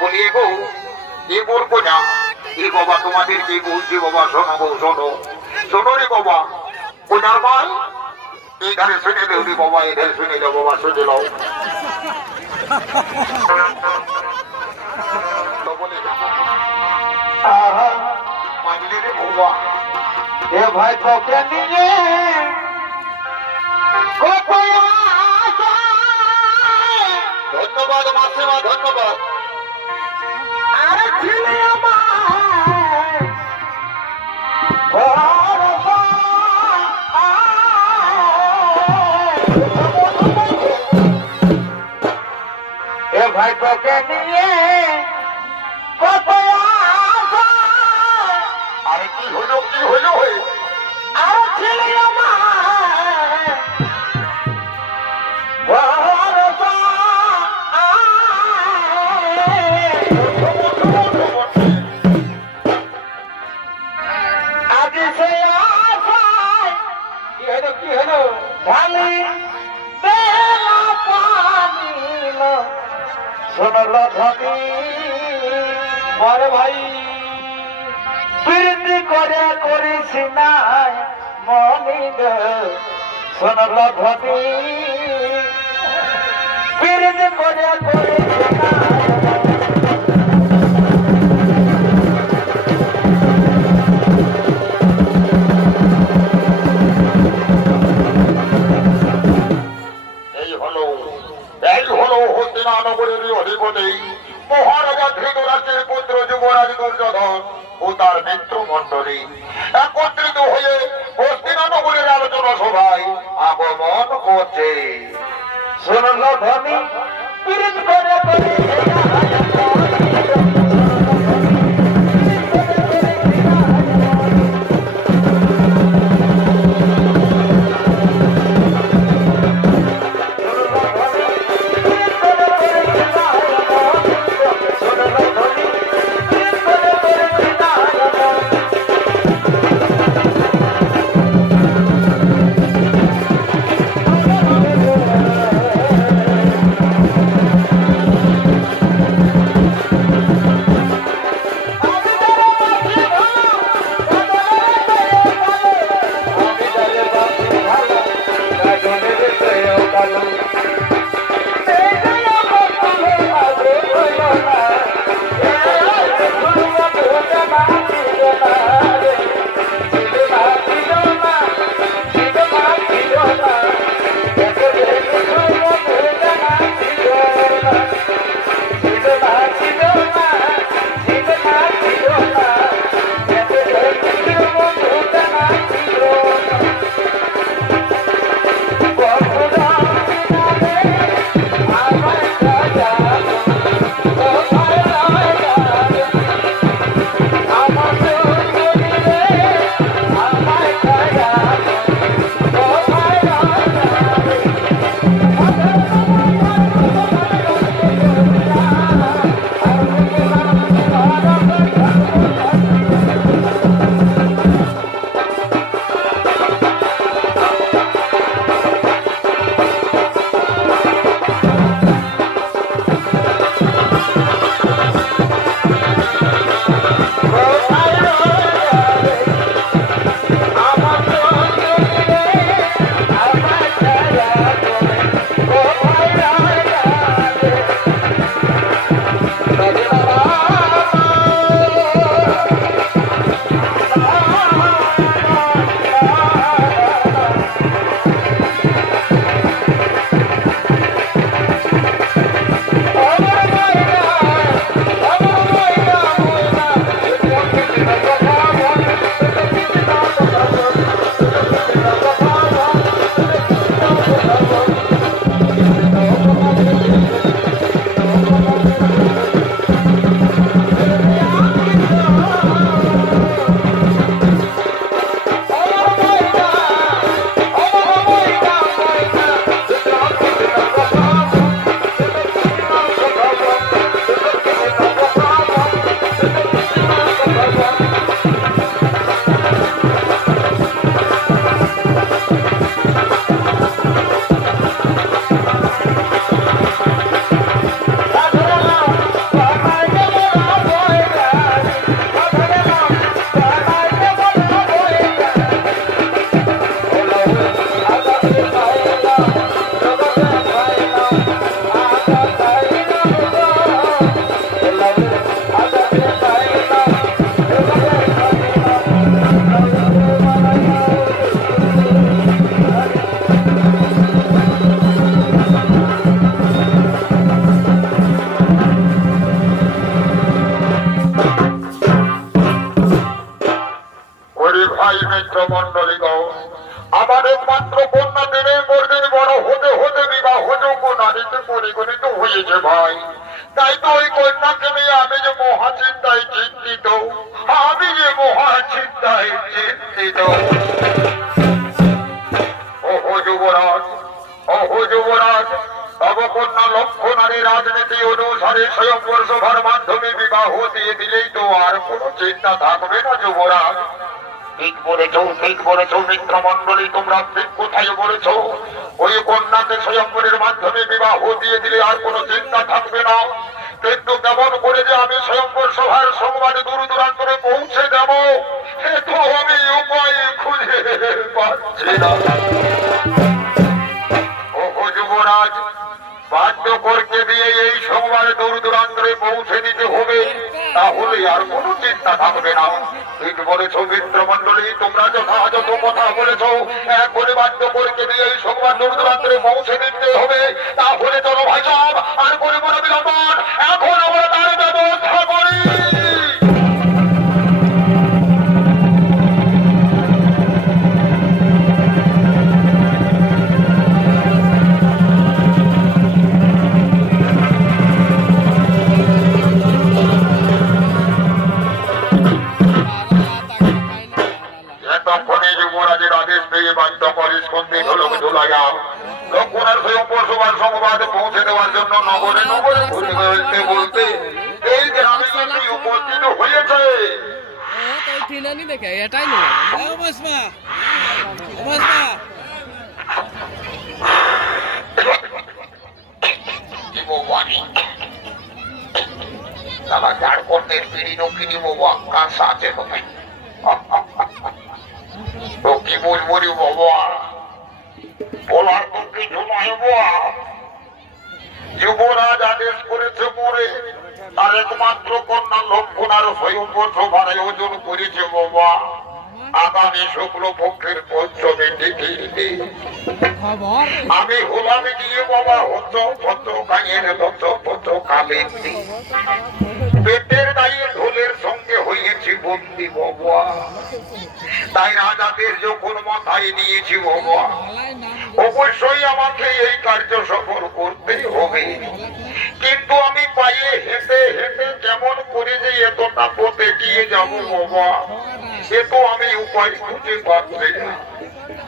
বলি গো এ বলবো না এ বাবা তোমাদের কি বলছি বাবা শোনো গো শোনো শোনো রে বাবা কোনার ভাই এইখানে শুনে দেও রে বাবা এখানে শুনে দেও বাবা শুনে দাও মানলি রে বাবা এ ভাই তোকে নিয়ে ধন্যবাদ মাসিমা ধন্যবাদ আরে ছেলে আমার এ ভাই তোকে নিয়ে কত আরে কি হলো আরে ছেলে আমার শোনলো ধনী বড় ভাই প্রীতি করে করিস না মনি শোনলো ধনী প্রীতি করে করিস না মহারাজা ধৃতরাষ্ট্রের পুত্র যুবরাজ দুর্যোধন ও তার মিত্র মন্ডলী একত্রিত হয়ে হস্তিনানগরের আলোচনা সভায় আগমন করছে শুনল ধনী পীড়িত করে পরিগণিত হয়েছে ভাই। তাই তো ওই কন্যাকে নিয়ে আমি যে মহা চিন্তায় চিন্তিত, আমি যে মহা চিন্তায় চিন্তিত। ওহো যুবরাজ, ওহো যুবরাজ, অবকন্যা লক্ষণারী রাজনীতি অনুসারে স্বয়ংবর সভার মাধ্যমে বিবাহ দিয়ে দিলেই তো আর কোনো চিন্তা থাকবে না যুবরাজ। ঠিক বলেছো, ঠিক বলেছো মিত্রমন্ডলী, তোমরা ঠিক কোথায় বলেছো। ওই কন্যাকে স্বয়ংবরের মাধ্যমে বিবাহ দিয়ে দিলে আর কোনো চিন্তা থাকবে না। কিন্তু কেমন করে যে আমি স্বয়ংবর সভার সংবাদে দূর দূরান্তরে পৌঁছে দেব, তো আমি উপায় খুঁজে পাচ্ছি না। ওহো যুবরাজ, বাদ্যকরকে দিয়ে এই সংবাদ দূর দূরান্তরে পৌঁছে দিতে হবে, তাহলে আর কোনো চিন্তা থাকবে না। ঠিক বলেছ মিত্রমন্ডলী, তোমরা যথাযথ কথা বলেছ। এখনই বাদ্যকরকে দিয়ে এই সংবাদ দূর দূরান্তরে পৌঁছে দিতে হবে। তাহলে চলো ভাই সাহেব, আর করে মনে বিলম্বন, এখন আমরা তার ব্যবস্থা করি। যুবরাজের আদেশ পেয়ে বাদ্যকর স্কন্ধে ঢোলক ঝুলাইয়া লক্ষণার স্বয়ংবর সভার সংবাদ পৌঁছে দেওয়ার জন্য নগরে নগরে ঘুরে বলতে বলতে এই গ্রামে এসে উপস্থিত হয়েছে। ঝাড়খণ্ডের পিড়ি রক্ষিণী বাবা কার সাথে হবে তো কি বলবো রে বাবা, বলার তো কিছু নয় বাবা। যুবরাজ আদেশ করেছে মোরে তার একমাত্র কন্যা লক্ষণার স্বয়ংবর সভার আয়োজন করেছে বাবা আগামী শুক্লপক্ষের পঞ্চমী তিথিতে। আমি হলাম গিয়ে বাবা হত পত্র গায়ের লক্ষ পত্র কালের পেটের গায়ে ঢোলের সঙ্গে হয়েছি বন্দি বাবা। তাই রাজাদের যখন মাথায় নিয়েছি বাবা, অবশ্যই আমাকে এই কার্য সফল করতেই হবে। কিন্তু আমি পায়ে হেঁটে হেঁটে কেমন করে যে এতটা পথে গিয়ে যাব বাবা, সে তো আমি উপায় খুঁজে পাচ্ছি না।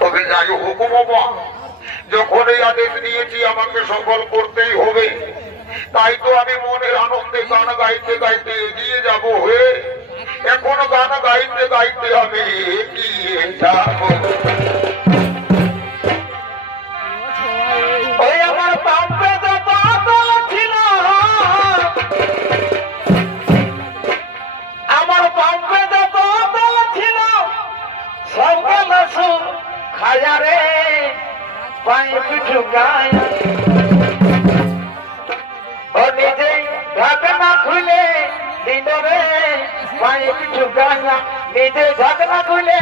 তবে যাই হোক বাবা, যখন এই আদেশ নিয়েছি আমাকে সফল করতেই হবে, তাই তো আমি মনের আনন্দে গান গাইতে গাইতে এগিয়ে যাব। হয়ে এখন গান গাইতে গাইতে আমি এগিয়ে যাব। আমার পাম্পে ছিল, আমার পাম্পে ছিল সকাল খাজারে পাইপ ঢুকায় ও নিজে ঢাকনা খুলে দিদরে পাইপ ঢুকায়, নিজে ঢাকনা খুলে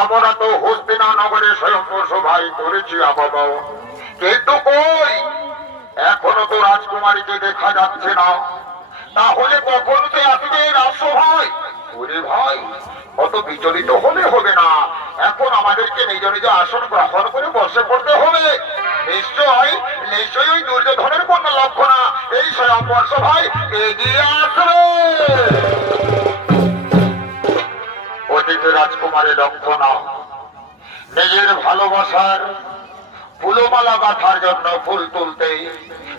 আমরা তো হস্তিনা নগরে স্বয়ংবর সভাই করেছি বাবা, কিন্তু কই এখনো তো রাজকুমারীকে দেখা যাচ্ছে না। তাহলে কখন সে আসবে রাজসভায়? ওরে ভাই, অত বিচলিত হলে হবে না, এখন আমাদেরকে নিজ নিজ আসন গ্রহণ করে বসে পড়তে হবে। নিশ্চয় নিশ্চয়ই ওই দুর্যোধনের কোন লক্ষণা এই স্বয়ংবর সভায় এগিয়ে আসবে। অতীতে রাজকুমারী লক্ষণা নিজের ভালোবাসার ফুলমালা গাঁথার জন্য ফুল তুলতে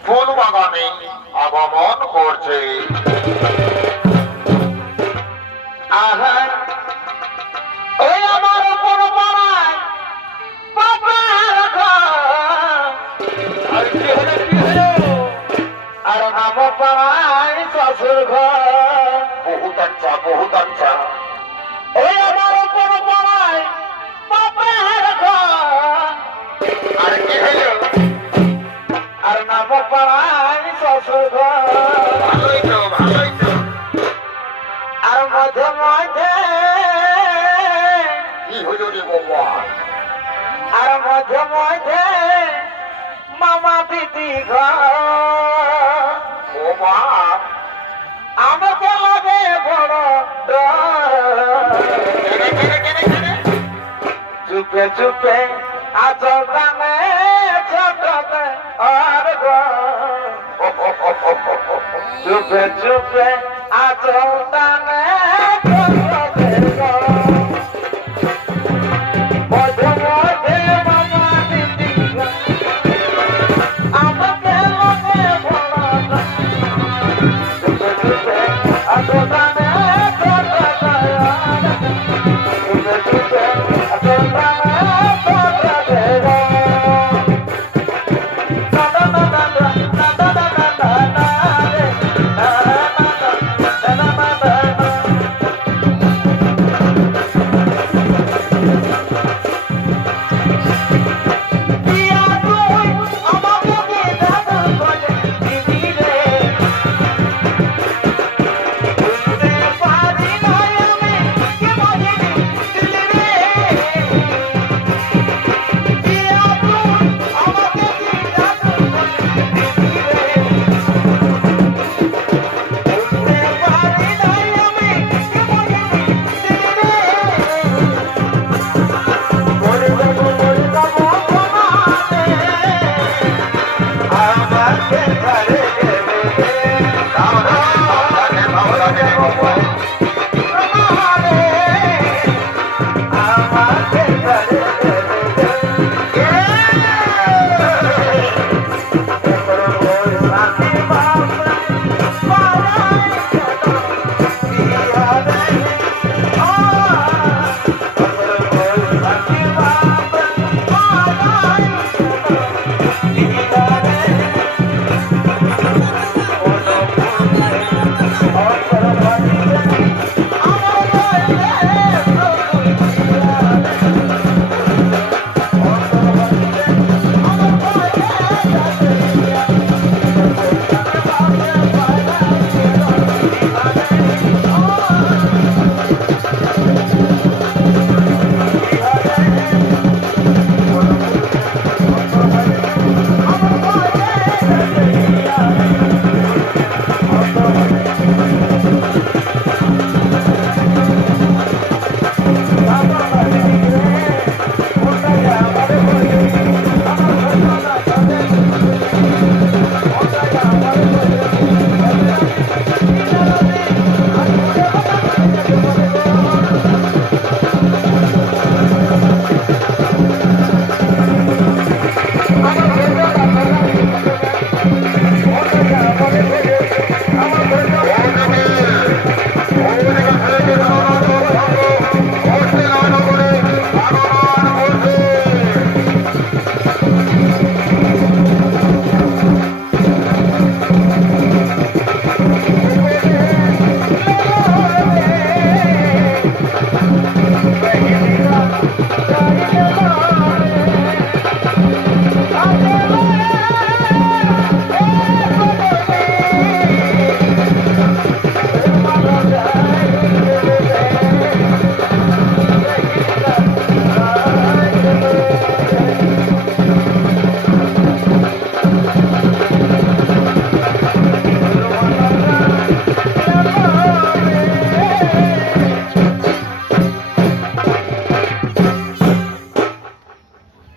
ফুল বাগানে আগমন করছে। আর নাম পাড়ায় শ্বশুর ঘর, বহুত আচ্ছা বহুত আচ্ছা। ওই আমার উপর পাড়ায় বাপের ঘর, আর কি হলো? আর নাম পাড়ায় শ্বশুর ঘর। ভালোই তো ভালোই তো। আর মাঝে মাঝে কি হলো রে বাবা? আর মাঝে মাঝে মামা দিদি ঘর। ও মা, আমাকে লাগে বড় ডর। চুপে চুপে আচল দানে ছোটতে আর ঘর। চুপে চুপে আচল দানে ছোটতে ঘর। মধ্যে মধ্যে মামা দিদি ঘর, আমাকে লাগে বড় ডর। চুপে চুপে আচল দানে ছোটতে ঘর। চুপে চুপে আচল দানে ছোটতে ঘর। না না না না না না না না না না রে, না না না না না না না।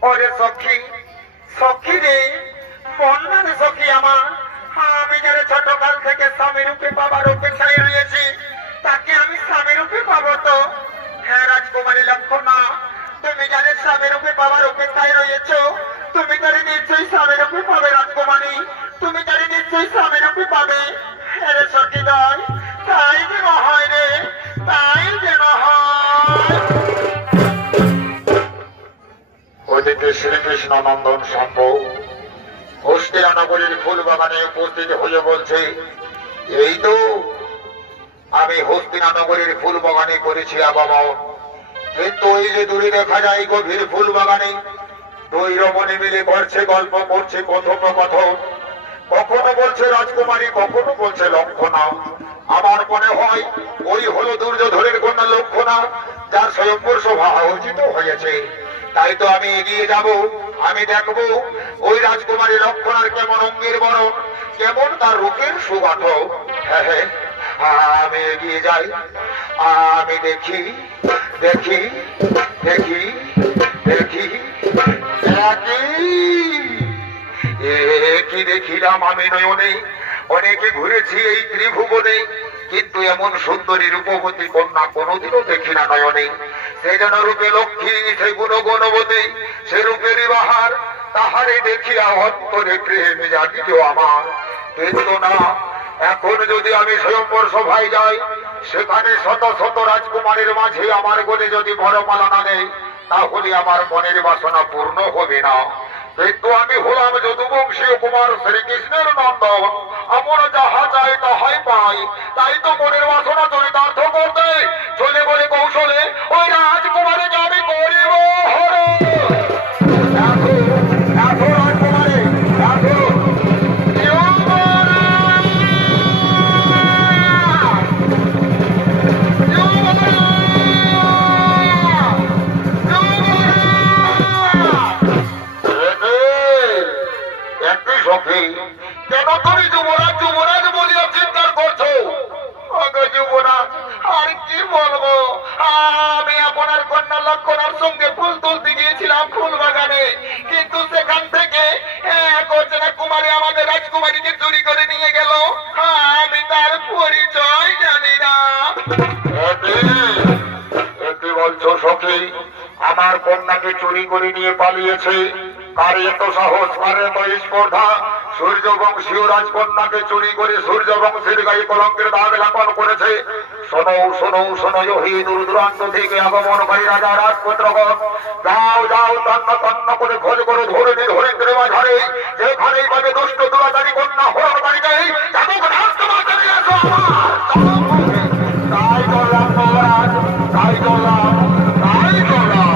ওরে সখী সখী রে বন্যা রে সখী আমার আমি যারা ছোটকাল থেকে স্বামী রূপে পাবার অপেক্ষায় রয়েছি তাকে আমি স্বামী রূপে পাবো তো? হ্যাঁ রাজকুমারী লক্ষণা, তুমি যাদের স্বামী রূপে পাবার অপেক্ষায় রয়েছো তুমি তারে নিশ্চয়ই স্বামী রূপে পাবে রাজকুমারী, তুমি তারে নিশ্চয়ই স্বামী রূপে পাবে। হ্যাঁ রে সখী দয়, তাই যেন হয় রে, তাই যেন হয়। ওদিকে শ্রীকৃষ্ণ নন্দন সম্ভব হস্তিনানগরীর ফুল বাগানে উপস্থিত হয়ে বলছে, এই তো আমি হস্তিনানগরীর ফুল বাগানে করেছি আগমন, কিন্তু এই যে দূরে দেখা যায় গভীর ফুল বাগানে দুই রমণী মিলে করছে গল্প করছে কথোপকথন, কখনো বলছে রাজকুমারী কখনো বলছে লক্ষণা। আমার মনে হয় ওই হলো দুর্যোধনের কন্যা লক্ষণা, যার স্বয়ংবর সভা আয়োজিত হয়েছে। তাই তো আমি এগিয়ে যাব, আমি দেখবো ওই রাজকুমারী লক্ষণার কেমন অঙ্গের বরণ, কেমন তার রূপের সুগন্ধ। হ্যাঁ হ্যাঁ, আমি এগিয়ে যাই, আমি দেখি দেখি দেখি দেখি কি দেখিলাম আমি নয়নে, অনেকে ঘুরেছি এই ত্রিভুবনে, কিন্তু এমন সুন্দরী রূপবতী কন্যা কোনোদিনও দেখি না নয়নে। সে যেন রূপে লক্ষ্মী, সে গুণ গুণবতী, সে রূপেরই বাহার, তাহারে দেখিয়া অন্তরে প্রেম জাগিল আমার। কিন্তু না, এখন যদি আমি স্বয়ংবর সভায় যাই, সেখানে শত শত রাজকুমারের মাঝে আমার গলে যদি বরমালা না নেই, তাহলে আমার মনের বাসনা পূর্ণ হবে না। কিন্তু আমি হলাম যদুবংশীয় কুমার শ্রীকৃষ্ণের নন্দন, আমরা যাহা চাই তাহাই পাই। তাই তো মনের বাসনা চরিতার্থ করতে চলে বলে কৌশলে ওই রাজকুমারীকে আমি করিব হরে। দেখো দেখো রাজকুমারী, দেখো কেন তুমি যুবরাজ যুবরাজ বলিয়া চিন্তা করছো? যুবরাজ আর কি বলবো, আমি আপনার কন্যা লক্ষণার সঙ্গে ফুল তুলতে গিয়েছিলাম ফুল বাগানে, কিন্তু সেখান থেকে এক অচেনা কুমারী আমাদের রাজকুমারীকে চুরি করে নিয়ে গেল, আমি তার পরিচয় জানি না। কি বলছো সখী? আমার কন্যাকে চুরি করে নিয়ে পালিয়েছে? কার এত সাহস, কার এত স্পর্ধা? সূর্যবংশীয় রাজকন্যাকে চুরি করে সূর্যবংশের গায়ে কলঙ্কের দাগ লাপন করেছে। শোনো শোনো শোনো, হে দূর দূরান্ত থেকে আগমনকারী রাজা রাজপুত্রগণ, যাও যাও তন্ন তন্ন করে খোঁজ করো ধরণীর হরিদ্র বাজারে, যেখানেই পাবে দুষ্ট দুরাচারী কন্যা হরণকারীকে, তাই করলাম মহারাজ, তাই করলাম, তাই করলাম।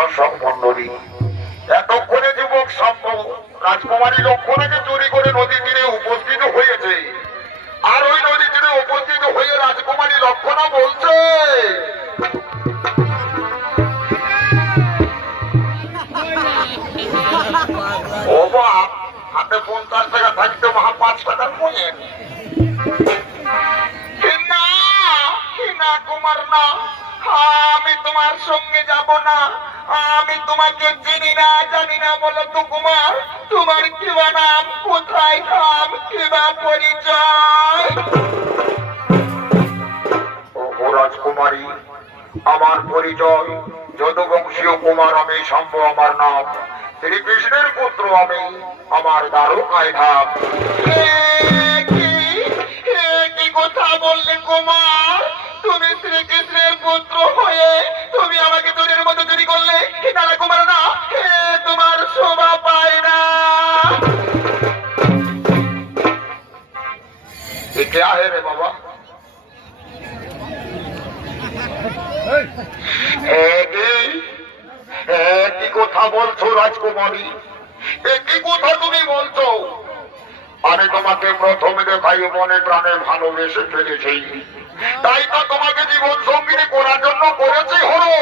দর্শক মন্ডলী, এতক্ষণে যুবক সাম্য রাজকুমারী লক্ষণাকে চুরি করে নদী তীরে উপস্থিত হয়েছে, আর ওই নদী তীরে উপস্থিত হয়ে রাজকুমারী লক্ষণা বলছে, ও বাপ, হাতে 50 টাকা থাকতে মহা 5 টাকার মনের না কুমার না, আমি তোমার সঙ্গে যাব না, আমি তোমাকে চিনি না জানি না। বলো তো কুমার, তোমার কিবা নাম, কোথায় নাম, কিবা পরিচয়? ও রাজকুমারী, আমার পরিচয় যদুবংশীয় কুমার, আমি শম্ভ আমার নাম, শ্রীকৃষ্ণের পুত্র আমি, আমার দ্বারকায় ধাম। কি কথা বললে কুমার? তুমি শ্রীকৃষ্ণের পুত্র হয়ে তুমি আমাকে চোরের মতো চুরি করলে? না কুমার না, তোমার শোভা পায় না। क्या है रे बाबा? কি কথা বলছো রাজকুমারী? কি কথা তুমি বলছো? আমি তোমাকে প্রথমে দেখাই মনে প্রাণে ভালোবেসে ফেলেছি, তাই তো তোমাকে জীবন সঙ্গিনী করার জন্য করেছি হলো।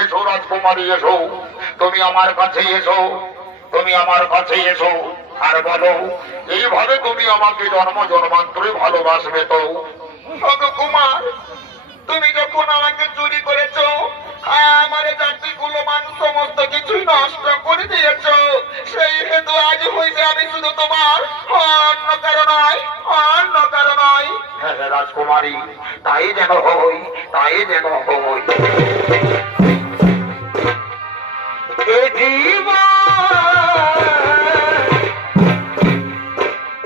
এসো রাজকুমারী, এসো, তুমি আমার কাছে এসো, তুমি আমার কাছে এসো আর বলো, এইভাবে তুমি আমাকে জন্ম জন্মান্তরে ভালোবাসবে তো? কুমার, তুমি যখন আমাকে চুরি করেছো, আমার জাতিগুলো মানুষ সমস্ত কিছুই নষ্ট করে দিয়েছ, সেই হেতু আজ হইবে আমি শুধু তোমার, অন্য কারো নয়, অন্য কারো নয়। হ্যাঁ রাজকুমারী, তাই যেন হই, তাই যেন হই। এ জীবন,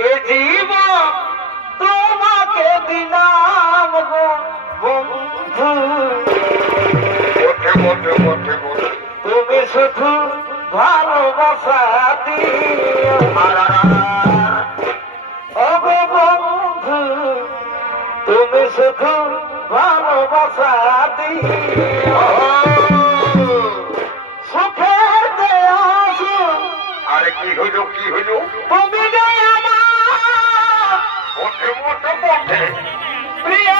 এ জীবন তোমাকে দিলাম গো বন্ধু, তুমি শুধু ভালোবাসা দিও ওগো বন্ধু, তুমি শুধু ভালোবাসা দিও। সুখের দেশ, আরে কি হইল, কি হইল? তুমি যে আমার মোটে মোটে মোটে প্রিয়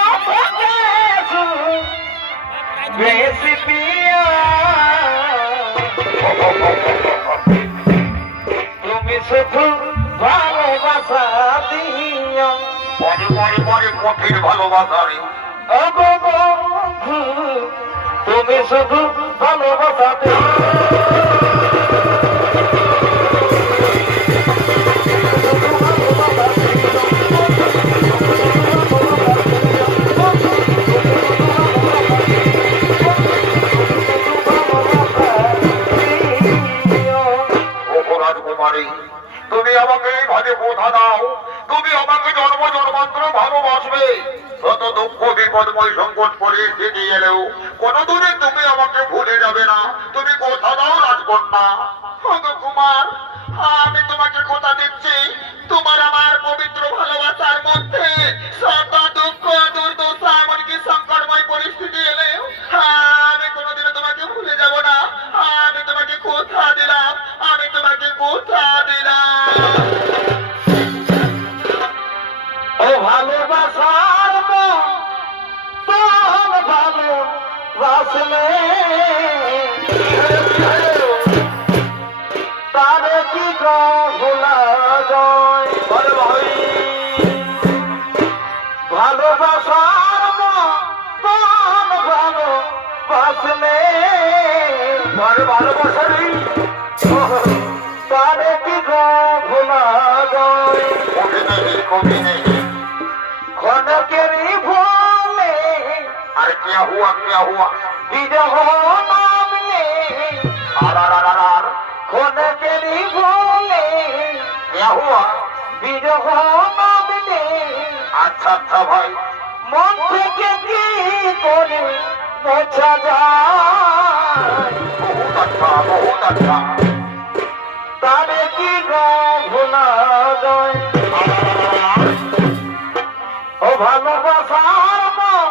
বেশি প্রিয়, তুমি শুধু ভালোবাসা দিও। পরে পরে পরে কঠিন ভালোবাসা রে ওগো বন্ধু, তুমি শুধু ভালোবাসা দিও। তুমি আমাকে এইভাবে বোঝা দাও, তুমি আমাকে জন্ম জন্মান্তর ভালোবাসবে। শত দুঃখ বিপদময় সংকট পরিস্থিতি এলেও কোনদিনই তুমি আমাকে ভুলে যাবে না। তুমি কথা দাও রাজকন্যা। কুমার, আমি তোমাকে কথা দিচ্ছি, তোমার আমার পবিত্র ভালোবাসার মধ্যে শত দুঃখ দুর্দশা এমনকি সংকটময় পরিস্থিতি এলেও আমি কোনোদিনও তোমাকে ভুলে যাব না। আমি তোমাকে কথা দিলাম, আমি তোমাকে কথা দিলাম। ও ভালোবাসার মন ভালোবাসলে তারে কি ভোলা যায়? ভালোবাসার মন ভালোবাসলে ভালোবাসা নেই, তারে কি ভোলা যায়? কবি নেই খনকেরই ভোলে, আর क्या हुआ বিরহ নামলে, আর খনকেরই ভোলে क्या हुआ বিরহ নামলে। আচ্ছা আচ্ছা ভাই, মন থেকে কি করে মোছা যায়? বহুত আচ্ছা, বহুত আচ্ছা, তারে কি ভোলা যায়? ও ভালোবাসার মন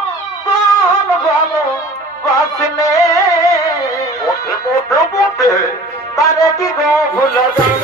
ভালোবাসলে মোটে মোটে মোটে তারে কি ভোলা যায়?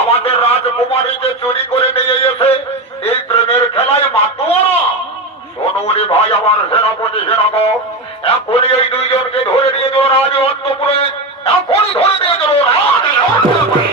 আমাদের রাজকুমারীকে চুরি করে নিয়ে এসে এই প্রেমের খেলায় মাতোয়ারা। শোনো ভাই, আমার সেনাপতি সেনাপতি, এখনই এই দুইজনকে ধরে নিয়ে যাও রাজ অন্তপুরে, এখনই ধরে নিয়ে যাও রাজ অন্তপুরে।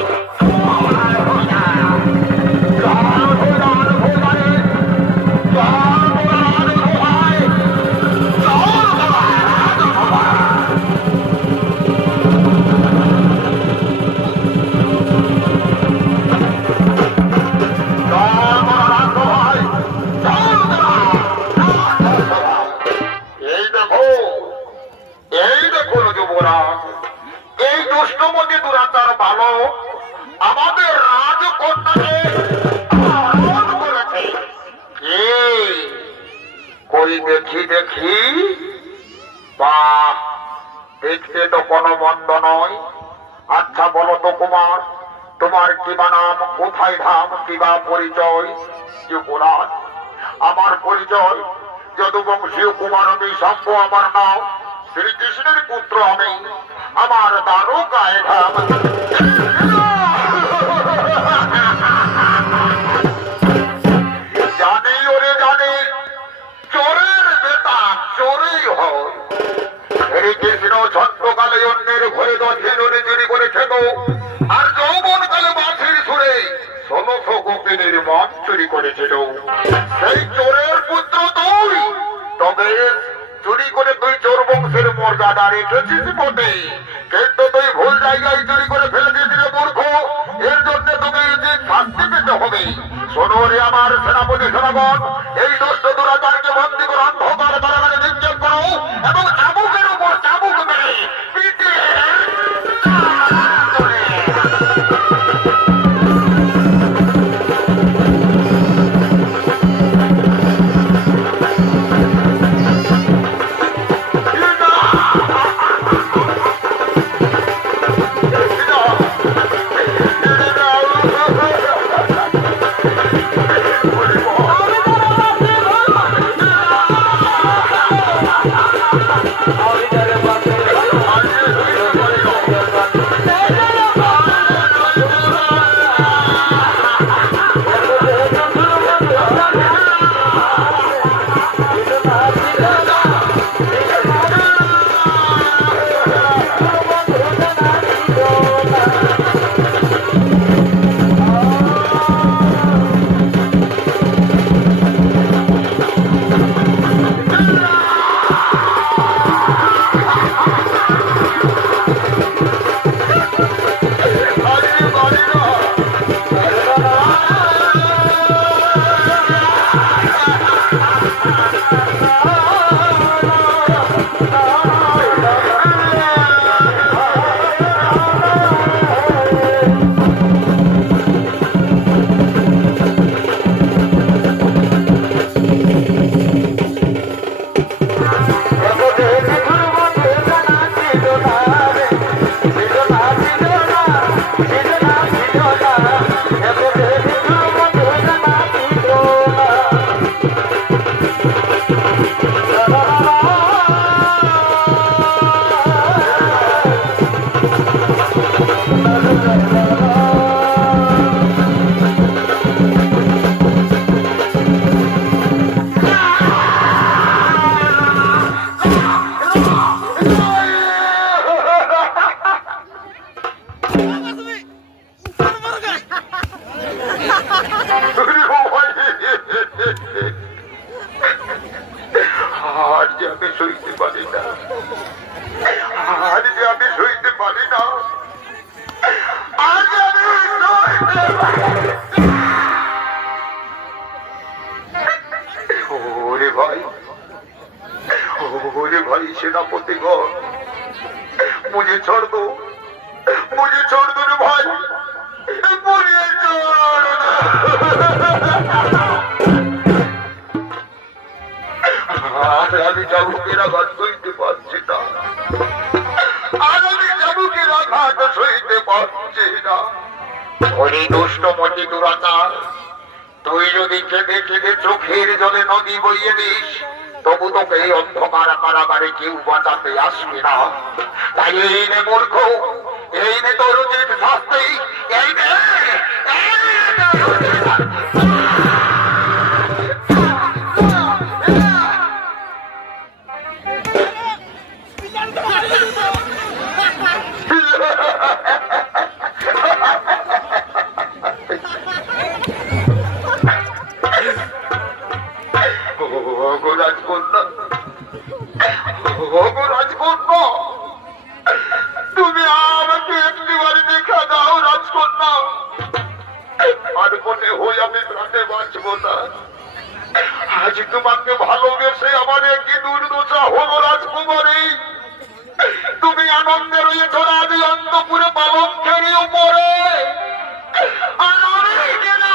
এই দেখো দুষ্টমতি দুরাচার ভালো আমাদের রাজকন্যাকে হরণ করেছে। কে? কই দেখি দেখি। বাহ, দেখতে তো কোনো মন্দ নয়। আচ্ছা বলো তো কুমার, তোমার কিবা নাম, কোথায় ধাম, কিবা পরিচয়? যুবরাজ, আমার পরিচয় যদুবংশীয় কুমার আমি শম্ভু, আমার নাম শ্রীকৃষ্ণের পুত্র আমি, আমার দ্বারকায় ধাম। জানি ওরে জানি, চোরের বেটা চোরেই হয়। শ্রীকৃষ্ণ ছত্রকালে অন্যের ঘরে দক্ষিণে চুরি করে খেত, আর যৌবন কালে বাঁশির সুরে সমস্ত গোপিনীর মন চুরি করেছিল। সেই চোরের পুত্র তুই, তবে চুরি করে তুই চোর বংশের মর্যাদা রেখেছিস বটে, কিন্তু তুই ভুল জায়গায় চুরি করে ফেলে দিয়েছিলে মূর্খ। এর জন্য তুমি শাস্তি পেতে হবে। শোনো রে আমার সেনাপতি সেনাগণ, এই দুষ্ট দুরাচারকে বন্দী করে অন্ধকার কারাগারে নিক্ষেপ করো এবং চাবুকের উপর চাবুক মেরে পিটিয়ে আজ যে আমি সইতে পারি না, আজ যে আমি সইতে পারি না, আজ আমি সইতে পারি না। ওরে ভাই, ওরে ভাই সেনাপতিগণ, मुझे छोड़ दो रे भाई, मुझे छोड़ दो। আর আমি চাবুকের আঘাত সইতে পারছি না, আর আমি চাবুকের আঘাত সইতে পারছি না। ওরে দুষ্টমতি দুরাচার, তুই যদি কেঁদে কেঁদে চোখের জলে নদী বইয়ে দিস, তবু তোকে এই অন্ধকার কারাগারে কেউ বাঁচাতে আসবে না। তাই এই নে মূর্খ, এই নে তোর উচিত শাস্তি, এই নে তোর উচিত শাস্তি। রাজকন্যা, তুমি আমাকে একটিবার দেখা দাও রাজকন্যা, আর মনে হই আমি প্রাণে বাঁচবো না। আজ তোমাকে ভালোবেসে আমার একটি দুর্দশা হলো রাজকুমারী, তুমি তুমি আনন্দে রয়েছ রাজি অন্তপুরে পালঙ্কের উপরে আর আমি কিনা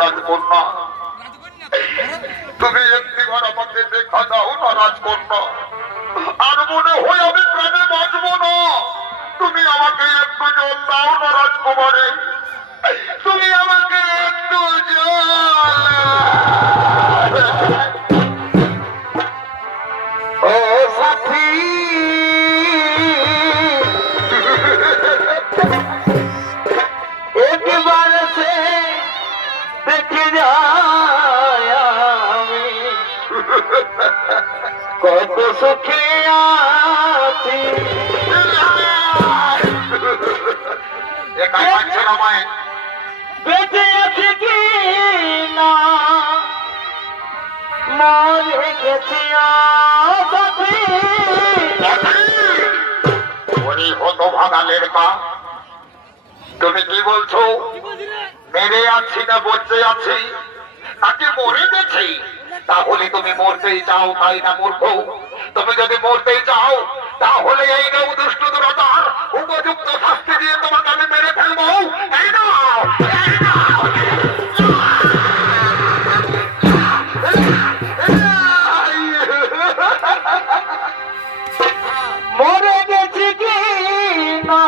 রাজকন্যা তুমি একটিবার আমাকে দেখা দাও না রাজকন্যা আর মনে হয় আমি প্রাণে বাঁচবো না তুমি আমাকে একটু জল দাও না রাজকুমারী তুমি আমাকে একটু জল ও সাথী একবার সে দেখে যায় আমি কত সুখে আছি একাই পাচ্ছে না মায় বেঁচে আছে কি না মরে গেছি ওরে হত ভাগালের কা তুমি কি বলছো মেরে আছি না বলতে আছি তাকে মরে গেছি তাহলে তুমি মরতেই চাও তাই না মূর্খ তুমি যদি মরতেই চাও তাহলে এই নাও দুষ্ট দুরতার উপযুক্ত শাস্তি দিয়ে তোমাকে আমি মেরে ফেলবো এই নাও এই নাও মরে গেছি কি না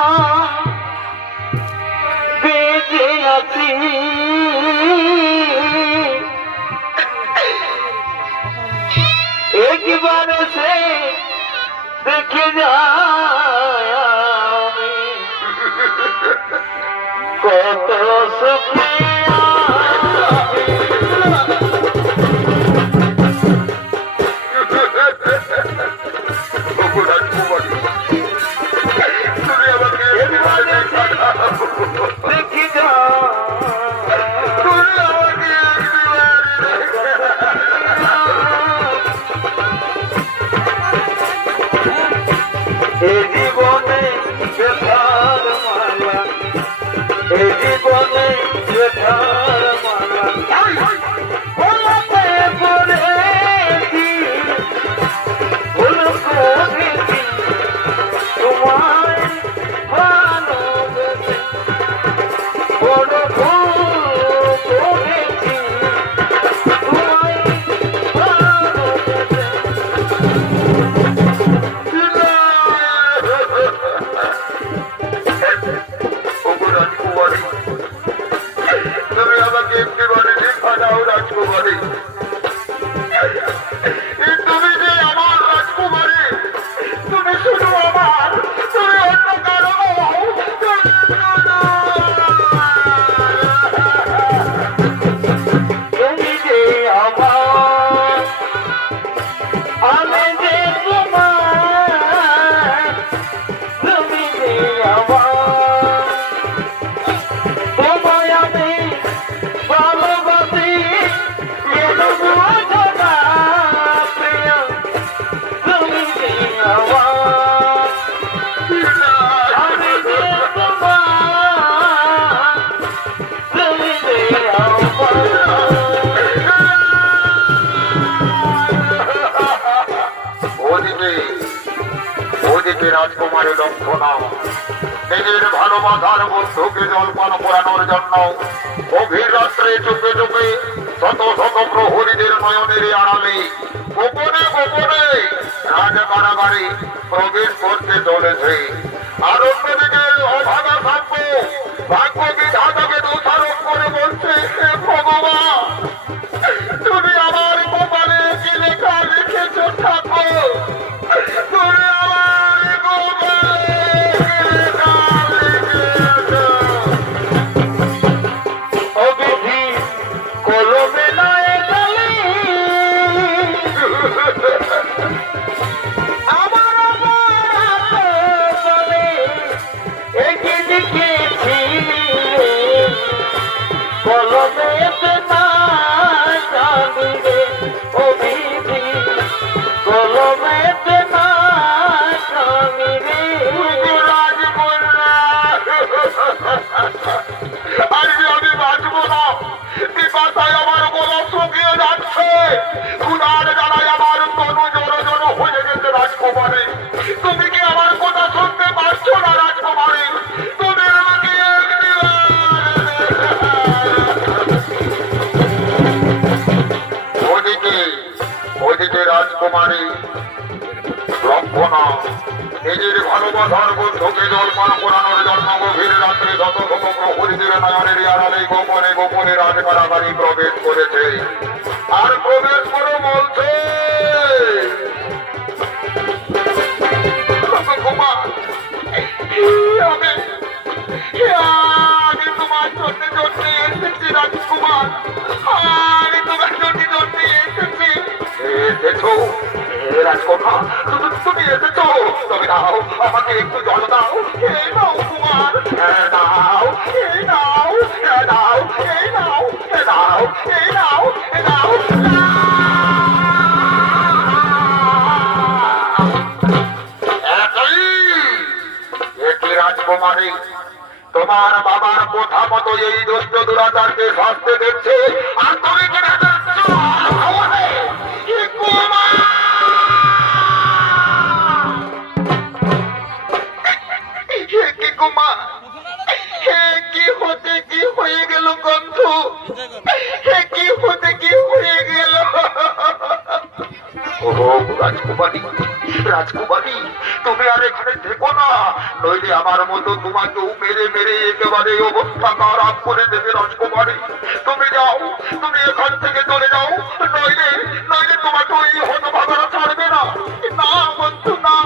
বেঁচে আছি একবার সে দেখে যায় আমি কত সুখে দেখি যা এই জীবনে যেথার মালা এই জীবনে যেথার মালা ভোলাতে পড়েছি ভুল করেছি তোমায় ভালোবেসে বড় ভুল করেছি তোমায় ভালোবেসে তুমি আমাকে একেবারে দেখা দাও রাজকুমারী তুমি যে আমার রাজকুমারী তুমি শুধু আমার তুমি অন্য কারো তুমি যে আমার আমি যে তোমার তুমি যে আমার তোমায় আমি ভালোবাসি কেন বুঝো না প্রিয় তুমি যে আমার আমি যে তোমার তুমি যে আমার ওদিকে রাজকুমারী লক্ষণা নিজের ভালোবাসার বন্ধুকে জলপান করানোর জন্য গভীর রাত্রে চুপে চুপে শত শত প্রহরীদের নয়নের আড়ালে গোপনে গোপনে রাজ কারাগারে প্রবেশ করতে চলেছে আর অন্যদিকে অভাগা সাপ্য ভাগ্য বিধাতাকে দোষারোপ করে বলছে হে ভগবান তুমি আমার কপালে কি লেখা লিখেছ ঠাকুর তুমি আমার কপালে কি লেখা লিখেছ কলমেতে নাই আমি রে ও বিধি কলমেতে নাই আমি রে আজকে আমি বাঁচবো না, বিপাশায় আমার গলা শুকিয়ে যাচ্ছে, ক্ষুধার জ্বালায় আমার তনু জড়ো জড়ো হয়ে গেছে। রাজকুমারী, তুমি কি আমার কথা শুনতে পারছো না? রাজকুমারী, তুমি আমাকে ওদিকে ওদিকে রাজকুমারী লক্ষণা নিজের ভালোবাসার বন্ধুকে জলপান করানোর জন্য গভীর রাত্রে যত শত প্রহরীদের নয়নের আড়ালে গোপনে গোপনে রাজকারাগারি প্রবেশ করেছে। আর প্রবেশ করে বলছে, কুমার, আমি তোমার জন্য জন্য এসেছি। রাজকুমার, আমি তোমার জন্য জন্য এসেছি। এসেছো রাজকন্যা, তুমি এসেছো? তবে দাও, আমাকে একটু জল দাও। এই নাও কুমার, দাও, এই নাও, দাও, এই নাও, দাও, এই নাও, দাও। একই রাজকুমারী, তোমার বাবার কথা মতো এই দুষ্ট দুরাচারকে শাস্তি দিচ্ছে, আর তুমি কিনে দিচ্ছ কুমার। কি কুমার, কি হতে কি হয়ে গেল গন্ধ, কি হতে কি হয়ে গেল। ও রাজকুমারী, রাজকুমারী, তুমি আর এখানে থেকো না, নইলে আমার মতো তোমাকেও মেরে মেরে একেবারে অবস্থা খারাপ করে দেবে। রাজকুমারী, তুমি যাও, তুমি এখান থেকে চলে যাও, নইলে নইলে তোমাকে ওই হতভাগারা ছাড়বে না। না বন্ধু, না,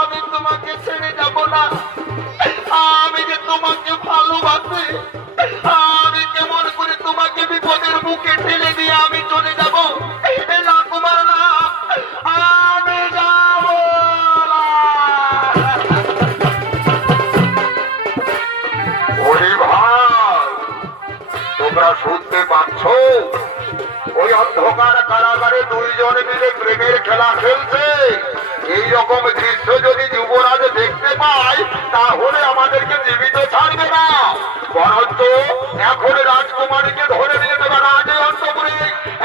আমি তোমাকে ছেড়ে যাব না। আমি যে তোমাকে ভালোবাসি, আমি কেমন করে তোমাকে বিপদের মুখে ঠেলে দিয়ে আমি চলে যাব? না কুমার, না, আমি যাব না। ওরে ভাই, তোমরা শুনতে পাচ্ছ? ওই অন্ধকার কারাগারে দুইজন মিলে প্রেমের খেলা খেলছে। এই রকম দৃশ্য যদি যুবরাজ দেখতে পায়, তাহলে আমাদেরকে জীবিত ছাড়বে না, বরঞ্চ এখন রাজকুমারীকে ধরে নিয়ে দেবে রাজে অন্তপুরে,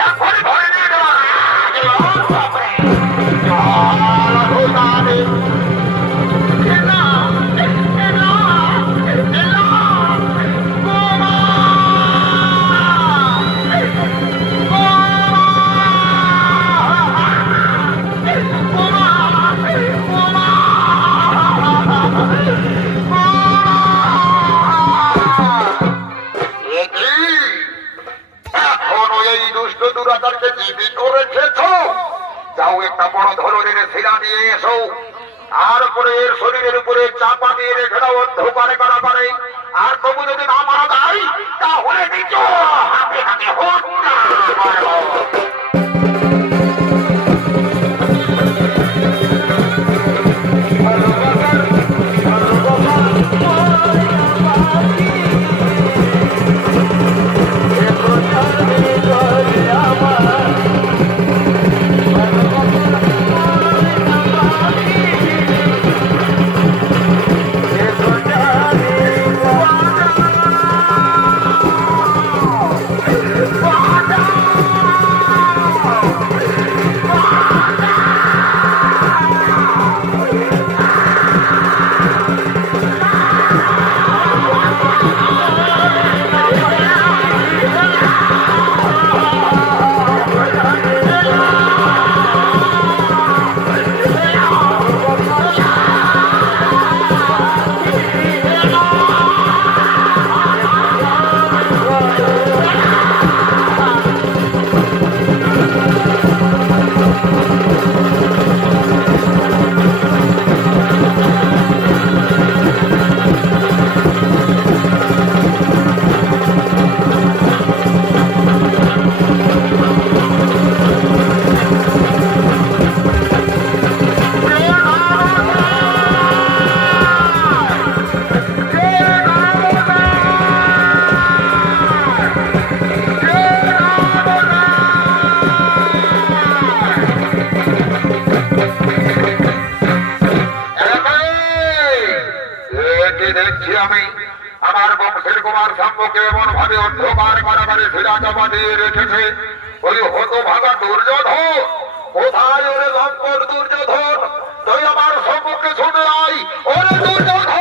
এখন ধরে নিয়ে দেবে রাজে অন্তপুরে। যাও, একটা বড় ধরনের শিলা নিয়ে এসো, তারপরে এর শরীরের উপরে চাপা দিয়ে রেখে দাও অন্ধকারে কারাগারে। আর তবু যদি না মারা যায়, তাহলে নিজ হাতে হাতে হত্যা করো। আমি আমার বংশের কুমার শাম্বকে এমন ভাবে অন্ধকার কারাগারে ছিলা চাপা দিয়ে রেখেছে, ওই হতভাগা দুর্যোধন কোথায়? ওরে লম্পট দুর্যোধন, তুই আমার সম্মুখে শুনে আয়। ওরে দুর্যোধন!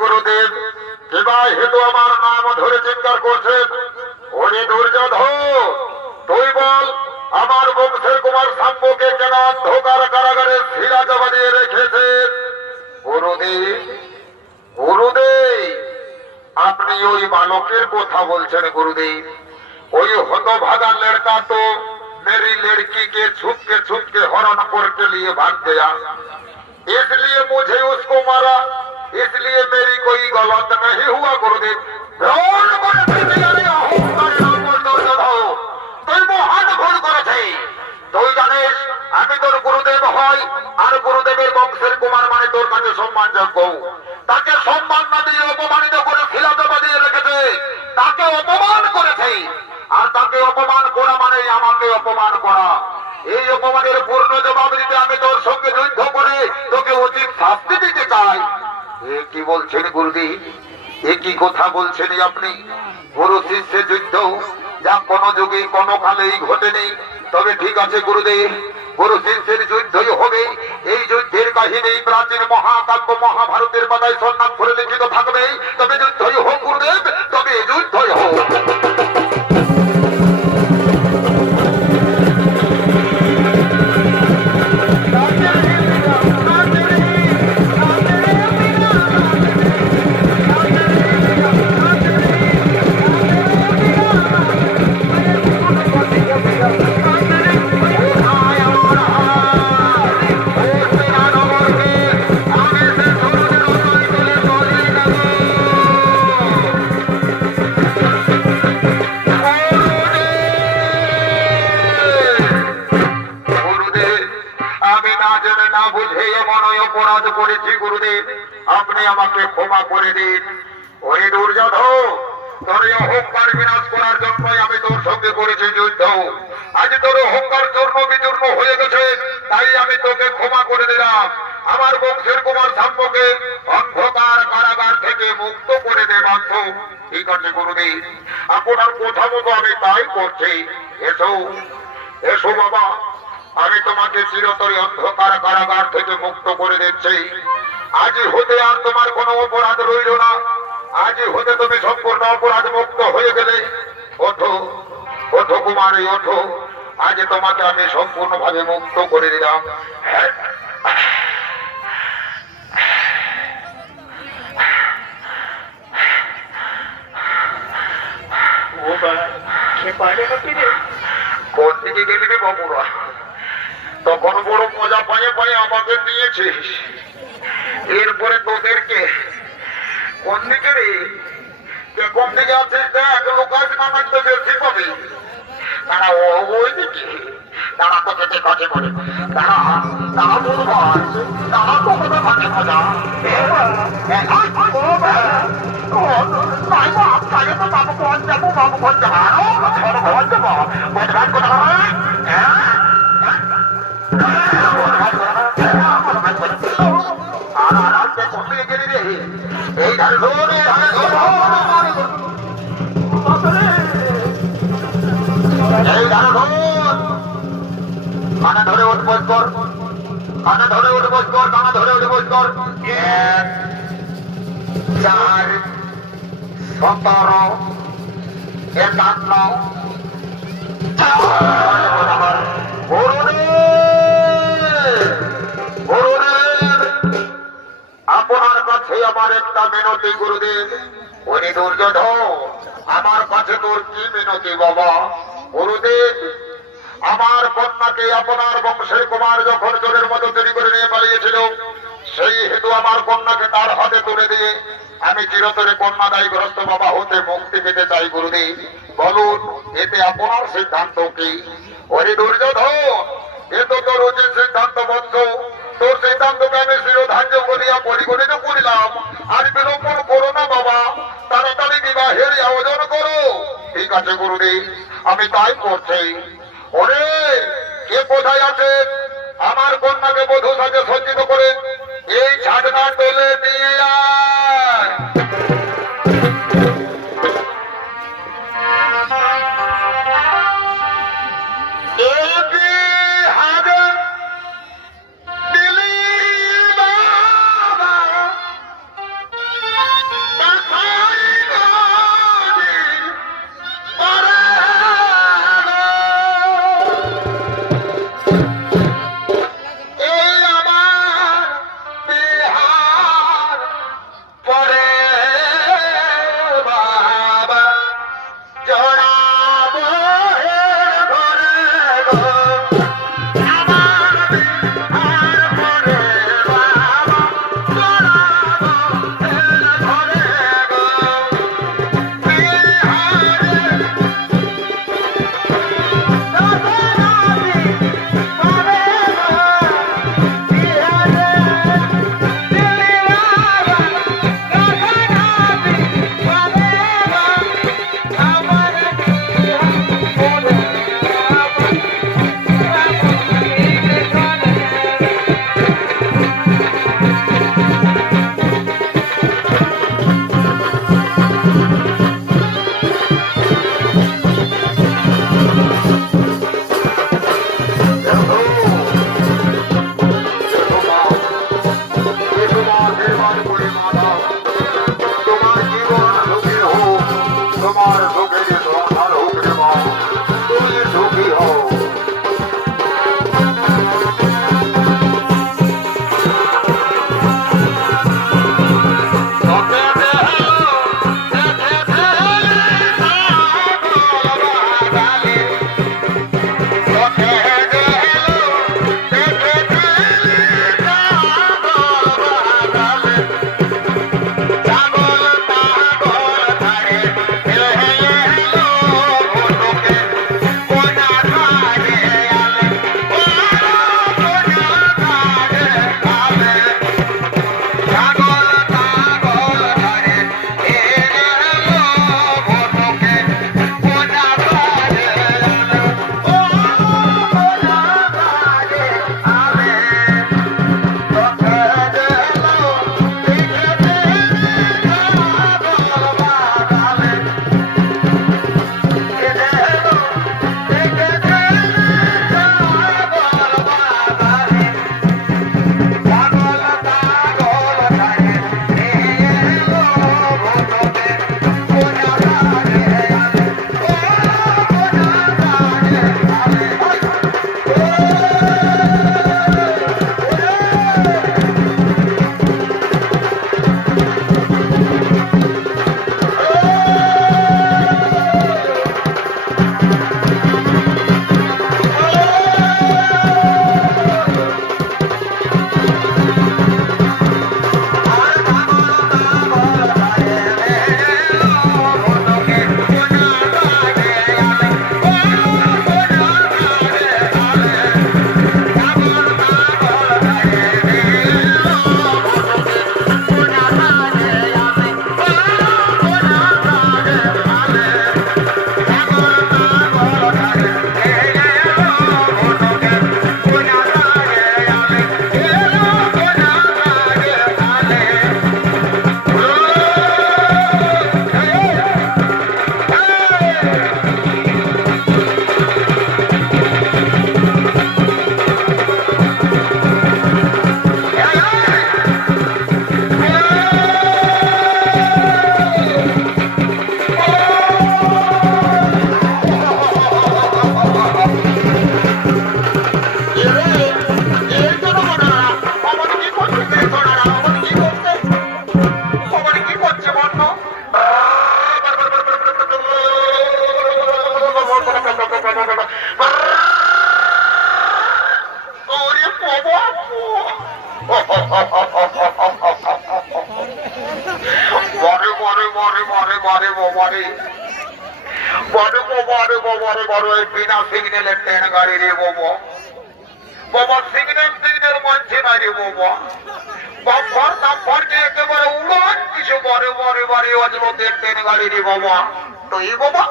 গুরুদেব কিবা হেতু আমার নাম ধরে চিৎকার করছেন? ওরে দুর্যোধন, তুই বল আমার বংশের কুমার শাম্বকে কেন অন্ধকার কারাগারে ছিলা চাপা দিয়ে রেখেছে? গুরুদেব, গুরুদেব, আপনি ওই বালকের কথা বলছেন गुरुदेव? ওই हतभागा लड़का तो मेरी लड़की के छुप के हरण करके लिए भाग गया, इसलिए मुझे उसको मारा, इसलिए मेरी कोई गलत नहीं हुआ गुरुदेव। তুই মহান ভুল করেছিস। তুই জানিস আমি তোর গুরুদেব হই, আর গুরুদেবের বংশের কুমার মানে তোর কাছে সম্মানযোগ্য। তাকে সম্মান না দিয়ে অপমানিত করে খিলাফা দিয়ে রেখেছে, তাকে অপমান করেছে, আর তাকে অপমান করা মানে আমাকে অপমান করা। এই অপমানের পূর্ণ জবাব দিতে আমি তোর সঙ্গে যুদ্ধ করে তোকে উচিত শাস্তি দিতে চাই। এ কি বলছেন গুরুদেব? এ কি কথা বলছেন আপনি? গুরু শিষ্যের যুদ্ধ যা কোনো যুগে কোনো কালেই ঘটেনি। তবে ঠিক আছে গুরুদেব, গুরু শিষ্যের যুদ্ধই হবে। এই যুদ্ধের কাহিনী প্রাচীন মহাকাব্য মহাভারতের পাতায় স্বর্ণাক্ষরে লিখিত থাকবে। তবে যুদ্ধই হোক গুরুদেব, তবে যুদ্ধই হোক। অপরাধ করেছি গুরুদেব, আপনি আমাকে ক্ষমা করে দিন। ওই দুর্যোধন, তোর অহংকার বিনাশ করার জন্যই আমি তোর সঙ্গে করেছি যুদ্ধ। আজ তোর অহংকার চূর্ণ বিচূর্ণ হয়ে গেছে, তাই আমি তোকে ক্ষমা করে দিলাম। আমার বংশের কুমার শাম্বকে অন্ধকার কারাগার থেকে মুক্ত করে দে মাত্র। ঠিক আছে গুরুদেব, আপনার কথা মতো আমি তাই করছি। এসো এসো বাবা, আমি তোমাকে চিরতরে অন্ধকার কারাগার থেকে মুক্ত করে দিচ্ছি। আজ হতে আর তোমার কোনো অপরাধ রইল না। আজ হতে তুমি সম্পূর্ণ অপরাধ মুক্ত হয়ে গেলে। ওঠো ওঠো কুমারী, ওঠো, আজ তোমাকে আমি সম্পূর্ণ ভাবে মুক্ত করে দিলাম। কোন দিকে গেলি রে বাবুরা? তখন বড় মজা পায়ে পায়ে আমাকে নিয়েছিস, এরপরে তোদেরকে কোন দিকে রে? কোন দিকে আছিস দেখ, লোকাস নামাজ তো বেশি পাবি। তারা ওই দিকে তারা তোকে দেখে বলে তারা তারা বলবো তারা তো কোনো ভাগে মজা বাবু কোন যাবো, বাবু কোন যাবো, ঘর যাবো বোঝার কথা এই ধারে ধরে কানে ধরে উঠ বস কর, কানে ধরে উঠ বস কর, কানে ধরে উঠ বস কর। 4 17 51 আপনার কাছে আমার একটা মিনতি গুরুদেব। ওরে দুর্যোধন, আমার কাছে তোর কি মিনতি বাবা? গুরুদেব, আমার কন্যাকে আপনার বংশের কুমার যখন চোরের মতো তৈরি করে নিয়ে পালিয়েছিল, সেই হেতু আমার কন্যাকে তার হাতে তুলে দিয়ে আমি চিরতরে কন্যাদায়গ্রস্ত বাবা হতে মুক্তি পেতে চাই গুরুদেব। বলুন এতে আপনার সিদ্ধান্ত কি? ওরে দুর্যোধন, এ তো তোর উচিত সিদ্ধান্ত বদ্ধ। তোর সিদ্ধান্তকে আমি শিরোধার্য করিয়া পরিগণিত করিলাম। আর বিলম্ব করো না বাবা, তাড়াতাড়ি বিবাহের আয়োজন করো। ঠিক আছে গুরুদেব, আমি তাই করছি। ওরে কে কোথায় আছে আমার কন্যাকে বধূ সাজে সজ্জিত করে এই ছাদনা তোলে নিয়ে আয়। এই কি হাজে দিলি বাবা, দেখাই নদীর পারে গো। এই আমার বিহার পরে বাবা, জড়াবো এর ঘরে গো। আমার বিহার পরে বাবা, জড়াবো এর ঘরে গো। বিহারে তোমার সুখের সংসার হোক রে মা, তুমি সুখী হও। বিনা সিগন্যালের ট্রেন গাড়ি রে বাবা, বাবা সিগন্যাল মানছে না রে বাবা, বাম্পার নাম্বার দিয়ে একেবারে উড়ান কিছু বারে বারে বারে অজলতের ট্রেন গাড়ি রে বাবা। তো এই বাবা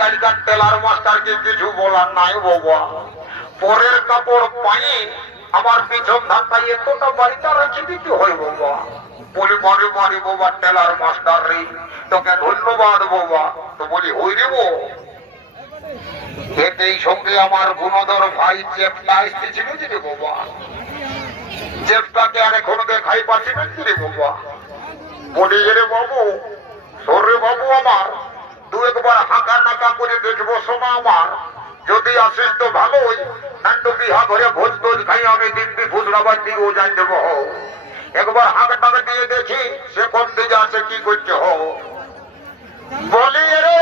আজকালকার টেলার মাস্টারকে কিছু বলার নাই বাবা। পরের কাপড় পায়ে আমার পিছন ধাক্কায় এতটা বাড়িটা রেখে দিতে হয় বাবা। বলি বাড়ি বাড়ি বাবা টেলার মাস্টার রে, তোকে ধন্যবাদ বাবা। তো বলি হই রে বো, এতেই সঙ্গে আমার গুণধর ভাই চেপটা এসেছিল রে বাবা। চেপটাকে আর এখনো দেখাই পাচ্ছি না রে বাবা। বলি রে বাবু, সরে বাবু আমার, দু একবার হাঁকা নাকা করে দেখবো শোনা আমার। যদি আসিস তো ভালোই, নান্টু বিহা ঘরে ভোজ টোজ খাই আমি দিব্যি ফুসড়াবার দিকে ও জান দেবো। একবার হাঁকা টাকা দিয়ে দেখি সে কোন দিকে আছে কি করছে হো। বলি রে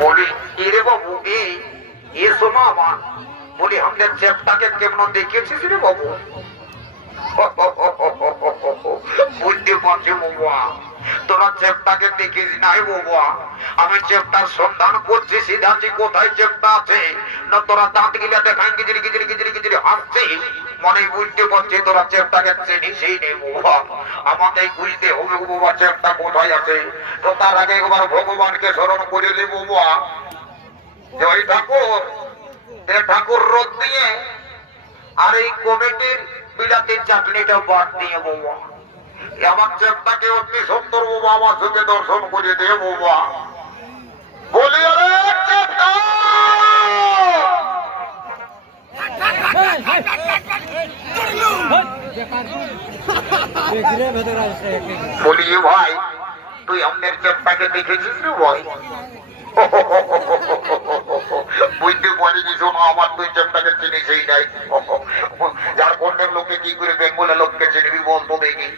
বলি রে বাবু, এ শোনো আমার। বলি আমাদের চেপটাকে কেমন দেখিয়েছিস রে বাবু? বুঝতে পারছি বাবা, তোরা চেপটাকে দেখিস নাই বাবা। আমি চেপটার সন্ধান করছি, সিদ্ধান্তি কোথায় চেপটা আছে না। তোরা দাঁত গিলা দেখাই গিজরি গিজরি গিজরি গিজরি হাসছে, মনে বুঝতে পারছি তোরা চেপটাকে চিনিসই নেই বাবা। আমাকে বুঝতে হবে বাবা চেপটা কোথায় আছে। তো তার আগে একবার ভগবানকে স্মরণ করে দেব বাবা। জয় ঠাকুর, এ ঠাকুর রোদ দিয়ে আর এই কমিটির বিলাতির চাটনিটা বাদ দিয়ে বাবা, আমার চেপটাকে অতি সুন্দর বাবা আমার চোখে দর্শন করে দে বাবা। বলি আরে চেপটা, বলি ভাই তুই আমাদের চেপটাকে দেখেছিস রে ভাই? বুঝতে পারিনি শোনো আমার, তুই চেপটাকে চিনিসই নাই। ঝাড়খণ্ডের লোকে কি করে বেঙ্গলের লোককে চিনবি বলতো দেখি?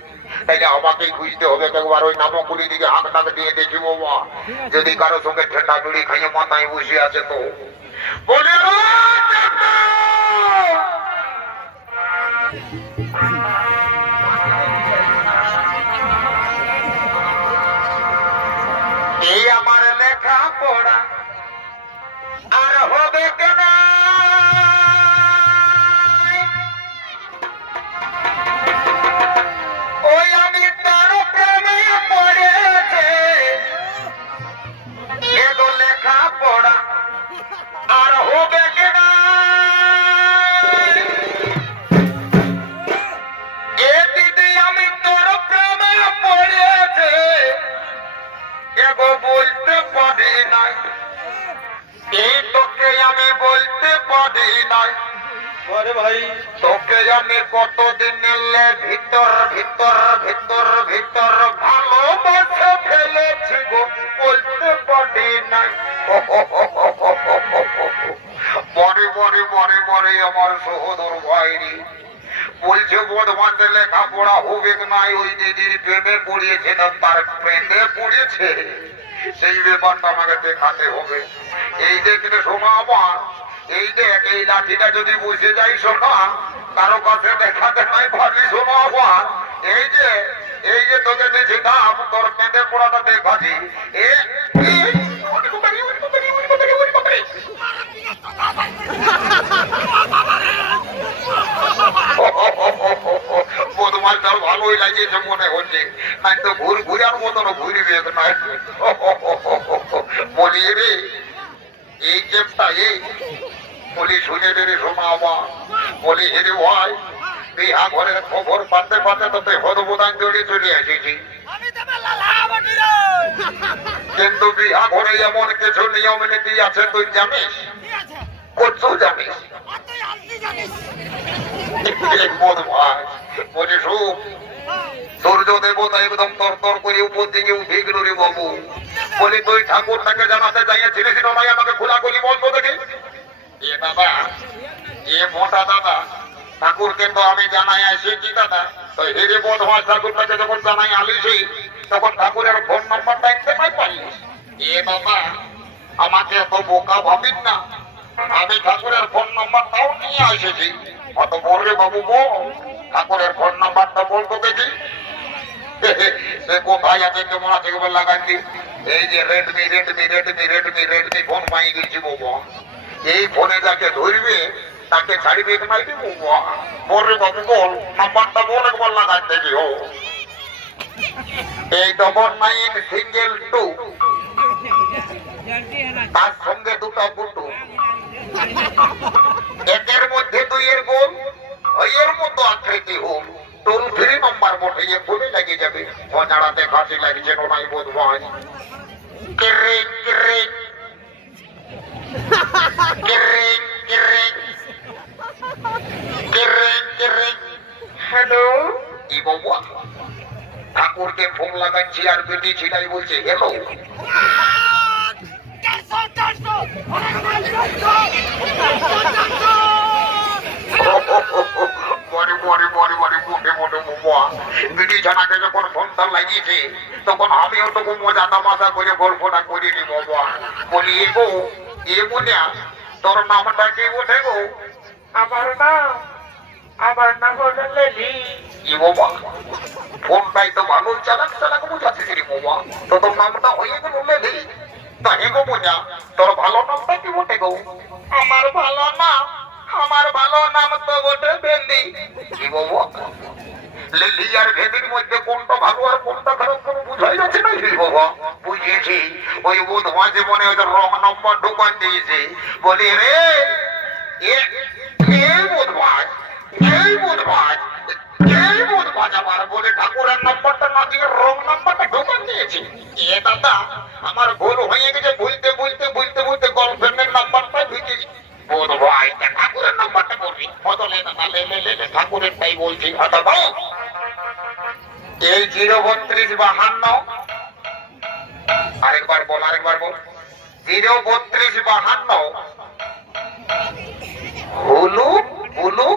তাইলে আমাকেই বুঝতে হবে। একবার ওই নামকুড়ি দিকে হাঁক টাক দিয়ে দেখি বাবা, যদি কারো সঙ্গে ঠেন্ডা বিড়ি খাইয়ে মাথায় বসে আছে তো। বলে এই আমার লেখা পড়া আর হবে কেন? ওই আমি তার প্রেমে পড়েছে, এগো লেখা পড়া আর হবে কেন? এ দিদি আমি তোর প্রেমে পড়েছে, এগো বলতে পারি নাই, এই তোকে আমি বলতে পারি নাই। ভাই তোকে আমি কতদিন এলে ভিতর ভিতর ভিতর ভিতর ভালোবাসে ফেলেছি গো, বলতে পারি নাই। মরে মরে মরে মরে আমার সহোদর ভাইরি বলছে বদমাসে লেখাপড়া হবে নাই। ওই দিদির প্রেমে পড়িয়েছে না তার প্রেমে পড়েছে, সেই ব্যাপারটা আমাকে দেখাতে হবে। এই দেখলে শোনা আমার, এই দেখ এই লাঠিটা যদি বসে যাই শোনা, কারো কাছে দেখাতে নাই ভাবি শোনা আমার। এই যে তোকে দিয়েছি দাম, তোর কেঁদে পড়াটা দেখাছি। বদমাসটার ভালোই লাগিয়েছে মনে হচ্ছে, নাই তো ঘুরার মতন ঘুরবে নাই। বলি রে এই চেপটা এই বলি শুনে রে শোনা আমার। বলি হেরে ভাই বিহা ঘরের খবর পাতে পাতে তোতে হদবোদান দৌড়ে চলে এসেছি, কিন্তু বিহা ঘরে এমন কিছু নিয়ম নীতি আছে তুই জানিস? করছো জানিস? বলি শুভ সূর্য দেবতা একদম তর তর করে উপর দিকে উঠে গেল রে বাবু। বলি তুই ঠাকুরটাকে জানাতে চাইছিলিস না ভাই? আমাকে খোলা করি বলতো দেখি। এ দাদা, এ মোটা দাদা, ঠাকুরকে তো আমি জানাই আসেছি দাদা। তো হেরে বদমাস ঠাকুরটাকে যখন জানাই আলিসি, তখন ঠাকুরের ফোন নম্বরটা একটু পাইলিস? এ দাদা আমাকে এত বোকা ভাবিস না, আমি ঠাকুরের ফোন নম্বরটাও নিয়ে এসেছি। অত বলরে বাবু বল ঠাকুরের ফোন নাম্বারটা বলতো দেখি। সে কোথায় আছে কেমন আছে কেবল লাগাচ্ছি। এই যে Redmi Redmi Redmi Redmi Redmi phone পাই গেছি বাবা। এই ফোনে যাকে ধরবে তাকে ছাড়িবে নাই দিব বলরে বাবু বল নাম্বারটা বল একবার লাগাই দেখি হো এই 99 *2 তার সঙ্গে দুটো বুটু একের মধ্যে দুইয়ের গোল এর মতো আকৃতি হোক টোল ফ্রি নাম্বার বটে এ বলে লাগিয়ে যাবে মজাড়াতে ফাঁসি লাগছে নাই বোধ হয় কিরিং কিরিং কিরিং কিরিং কিরিং কিরিং হ্যালো ই বাবা ঠাকুরকে ফোন লাগাচ্ছি আর বেটি ছিলাই বলছে হ্যালো বড় বড় বড় বড় মোটে মোটে বাবা বেটি জানাকে যখন ফোনটা লাগিয়েছে তখন আমিও তো খুব মজা তামাশা করে গল্পটা করিনি বাবা বলি এগো এ মনে তোর নামটা কি ওঠে গো আমার নাম হলো লেলি ই বাবা ফোনটাই তো ভালো চালাক চালাক বুঝাচ্ছিস রে বাবা তো তোর নামটা হয়ে গেল লেলি তা এগো মনে তোর ভালো নামটা কি ওঠে গো আমার ভালো নাম তো বটে ভেন্ডি কি বাবা লিলি আর ভেদির মধ্যে কোনটা ভালো আর কোনটা খারাপ কোনো বুঝাই যাচ্ছে না রে বাবা বুঝিয়েছি ওই বোধ মাঝে মনে হয় রং নম্বর ঢুকান দিয়েছে বলি রে এ বোধ ভাই এই বোধ ভাই এই বোধ ভাই আমার বলে ঠাকুরের নম্বরটা না দিয়ে রং নম্বরটা ঢুকান দিয়েছে এ দাদা আমার ভুল হয়ে গেছে বলতে বলতে বলতে বলতে গার্লফ্রেন্ডের নাম্বারটা ঢুকেছি বোধ ভাই ঠাকুরের নাম্বারটা বলবি বদলে না লে ঠাকুরেরটাই বলছি হঠাৎ এই 03252 আরেকবার বল 03252 হলু হলু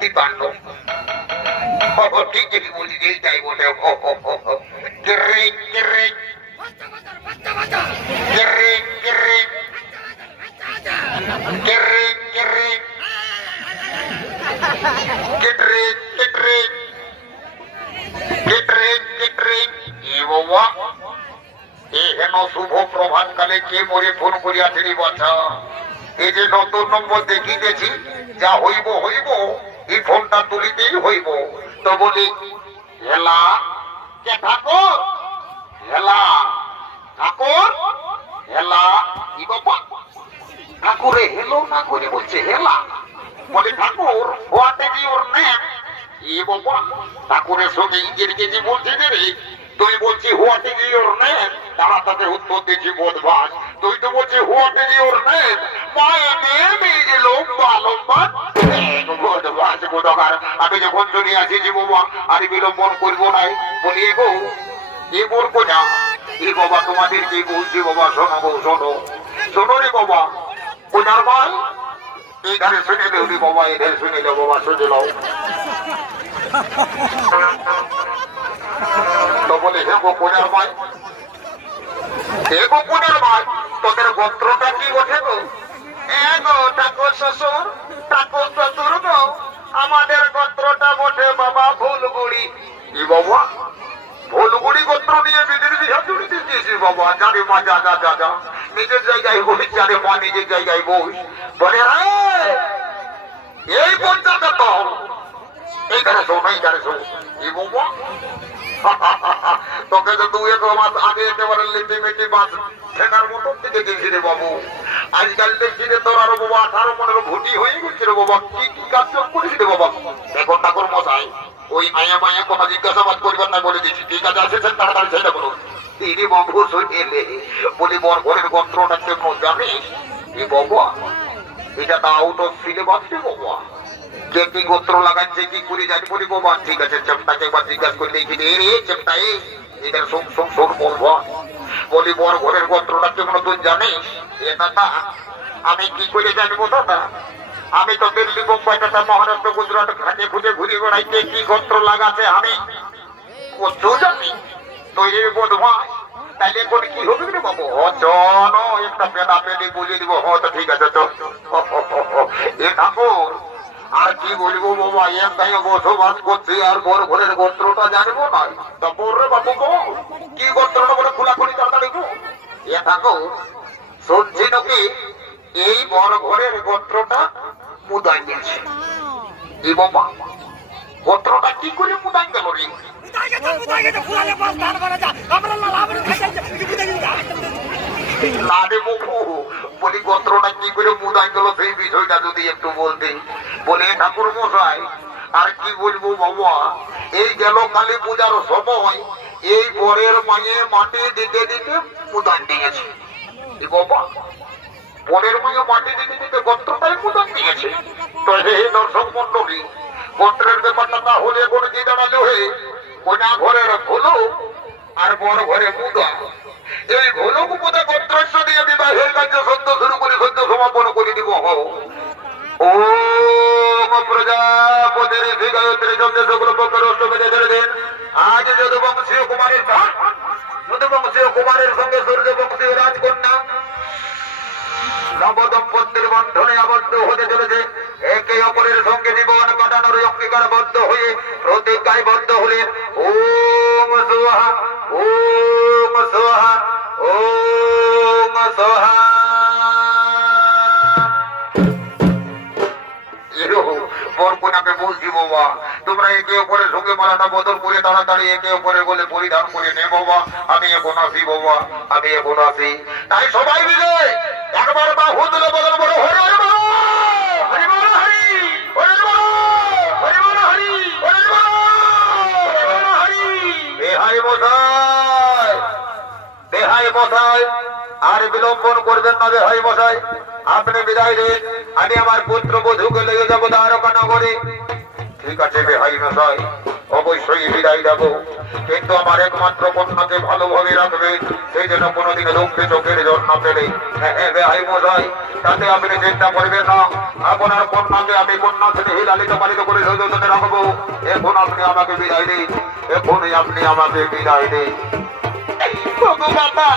52 ঠিক আছে বলছি এইটাই বলে কিরে কিরে কিরে কিরে কিরে কিরে কিরে কিরে শুভ প্রভাত কালে কে মরে ফোন করিয়াছে বাছা এই যে নতুন নম্বর দেখিতেছি যা হইব হইব এই ফোনটা তুলিতেই হইব তো বলি হেলা কে ঠাকুর হেলা ঠাকুর হেলা ই বাবা ঠাকুরে হেলো না করে বলছে হেলা বলে ঠাকুর হোয়াট ইজ ইউর নেম ই বাবা ঠাকুরের সঙ্গে ইংরেজি বলছে রে তুই বলছি হোয়াট ইজ ইউর নেম তারা তাকে উত্তর দিচ্ছি বোধ ভাই তুই তো বলছি what is your name my name is লম্বা লম্বা বোধ ভাই বোধকার আমি যখন চলে আসিছি বাবা আর বিলম্বন করবো নাই বলি এগো এ বলবো না এ বাবা তোমাদেরকে বলছি বাবা শোনো গো শোনো শোনো রে বাবা ওনার ভাই এই ধারে শুনে দেও রে বাবা এই ধারে শুনে দেও বাবা শুনে দাও তো বলে হে গো কোনার ভাই তোদের গোত্রটা কি ওঠে গো গো ঠাকুর শ্বশুর গো আমাদের গোত্রটা বটে বাবা ফুলগুড়ি কি বাবা ফুলগুড়ি গোত্র নিয়ে বিদের বিহা জুড়ে দিয়েছিস বাবা জানে মা যা যা যা যা নিজের জায়গায় বই জানে মা নিজের জায়গায় বই বলে এই পঞ্চায়েত তো এইখানে শোন এই বাবা তোকে তো 2-1 মাস আগে একেবারে লিটি মিটি মাছ ফেনার মতো থেকে দিয়েছি রে বাবু আজকাল দেখছি রে তোর আরো বাবা 18-15 ভুটি হয়ে গেছে রে বাবা কি কি কাজ করেছি রে বাবা এখন ঠাকুর মশাই ওই আয়া মায়া কথা জিজ্ঞাসাবাদ করবেন না বলে দিচ্ছি ঠিক আছে আসেছেন তাড়াতাড়ি ছেড়ে করুন তিনি বাবু শুনেলে বলি বর ঘরের গন্ত্রটা কেমন জানিস এই বাবা এটা তো আউট অফ সিলেবাস রে বাবা কে কি গোত্র লাগাচ্ছে কি করে জানি বলি বাবা ঠিক আছে চেপটাকে একবার জিজ্ঞাসা করে দেখি রে চেপটা এটা সোম বলবো বলি বর ঘরের গোত্রটা কেমন তুই জানিস এ দাদা আমি কি করে জানবো দাদা আমি তো দিল্লি বোম্বাই টাটা মহারাষ্ট্র গুজরাট ঘাটে খুঁজে ঘুরে বেড়াইতে কি গোত্র লাগাছে আমি কত জানি তৈরি বোধ ভাই তাইলে এখন কি হবে রে বাবু চলো একটা পেদা পেদি বুঝিয়ে দিব তো ঠিক আছে তো এ ঠাকুর আর কি বলবো বাবা একাই বসবাস করছি আর বড় ঘরের গোত্রটা জানবো না তা বলরে বাবু গো কি গোত্রটা বলে খোলাখুলি তাড়াতাড়ি গো এ ঠাকুর শুনছি নাকি এই বড় ঘরের গোত্রটা মুদান গেছে। এ বাবা গোত্রটা কি করে মুদান গেল রে? না রে বাবু, বলি গোত্রটা কি করে মুদান গেল সেই বিষয়টা যদি একটু বলতে। বলে ঠাকুর মশাই আর কি বলবো বাবা, এই গেল কালী পূজার সময় এই বরের মায়ে মাটি দিতে দিতে মুদান দিয়েছে। এ বাবা বরের মায়ে মাটি দিতে দিতে গোত্রটাই মুদান দিয়েছে। তো হে দর্শক মন্ডলী, গোত্রের ব্যাপারটা তাহলে এখন কি দাঁড়ালো? হে কোনা ঘরের ভুলো আর বড় ঘরে মুদা, এই ভুলুক মুদা গোত্রস্য দিয়ে বিবাহের কার্য সদ্য শুরু করে সদ্য সমাপন করে দিব। ওম প্রজাপতির শ্রী গায়ত্রী শব্দে সকল পক্ষের অষ্টপদে ধরে দেন। আজ যদুবংশীয় কুমারের সঙ্গে সূর্যবংশীয় রাজকন্যা নবদম্পতির বন্ধনে আবদ্ধ হতে চলেছে। একে অপরের সঙ্গে জীবন কাটানোর অঙ্গীকারবদ্ধ হয়ে প্রতিজ্ঞাবদ্ধ হলেন। ওম সোহা ওম সোহা ওম সোহা। বরকন্যাকে বলছি বাবা, তোমরা একে অপরের সঙ্গে মালাটা বদল করে তাড়াতাড়ি একে অপরের বলে পরিধান করে নে বাবা। আমি এখন আসি বাবা, আমি এখন আসি। তাই সবাই মিলে একবার বাহু তুলে বদল বড় হরি হরি বলো, হরি বলো হরি, হরি বলো, হরি বলো হরি, হরি বলো, হরি বলো হরি। বেহাই মশাই, বেহাই মশাই আর বিলম্বন করবেন না। বেহাই মশাই আপনি বিদায় দিন, আমি আমার পুত্র বধূকে লেগে যাবো দ্বারকা নগরে। ঠিক আছে বেহাই মশাই, অবশ্যই বিদায় দেবো, কিন্তু আমার একমাত্র কন্যাকে ভালোভাবে রাখবেন, সেই জন্য কোনোদিন দুঃখে চোখের জল না পেলে। হ্যাঁ বেহাই মশাই, তাতে আপনি চিন্তা করবেন না। আপনার কন্যাকে আমি কন্যা স্নেহে লালিত পালিত করে সযত্নে রাখবো। এখন আপনি আমাকে বিদায় দিন, এখনই আপনি আমাকে বিদায় দিন। বাবা বাবা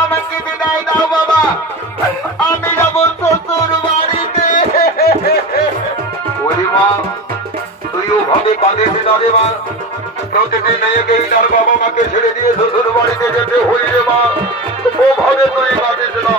আমাকে বিদায় দাও বাবা, আমি যাবো শ্বশুর বাড়িতে। ওরে মা, তুইও ভাবে কাঁদিস না রে মা। প্রতিদিন এগেই তার বাবা মাকে ছেড়ে দিয়ে শ্বশুর বাড়িতে যেতে হই রে মা, ও ভাবে তুই কাঁদিস না।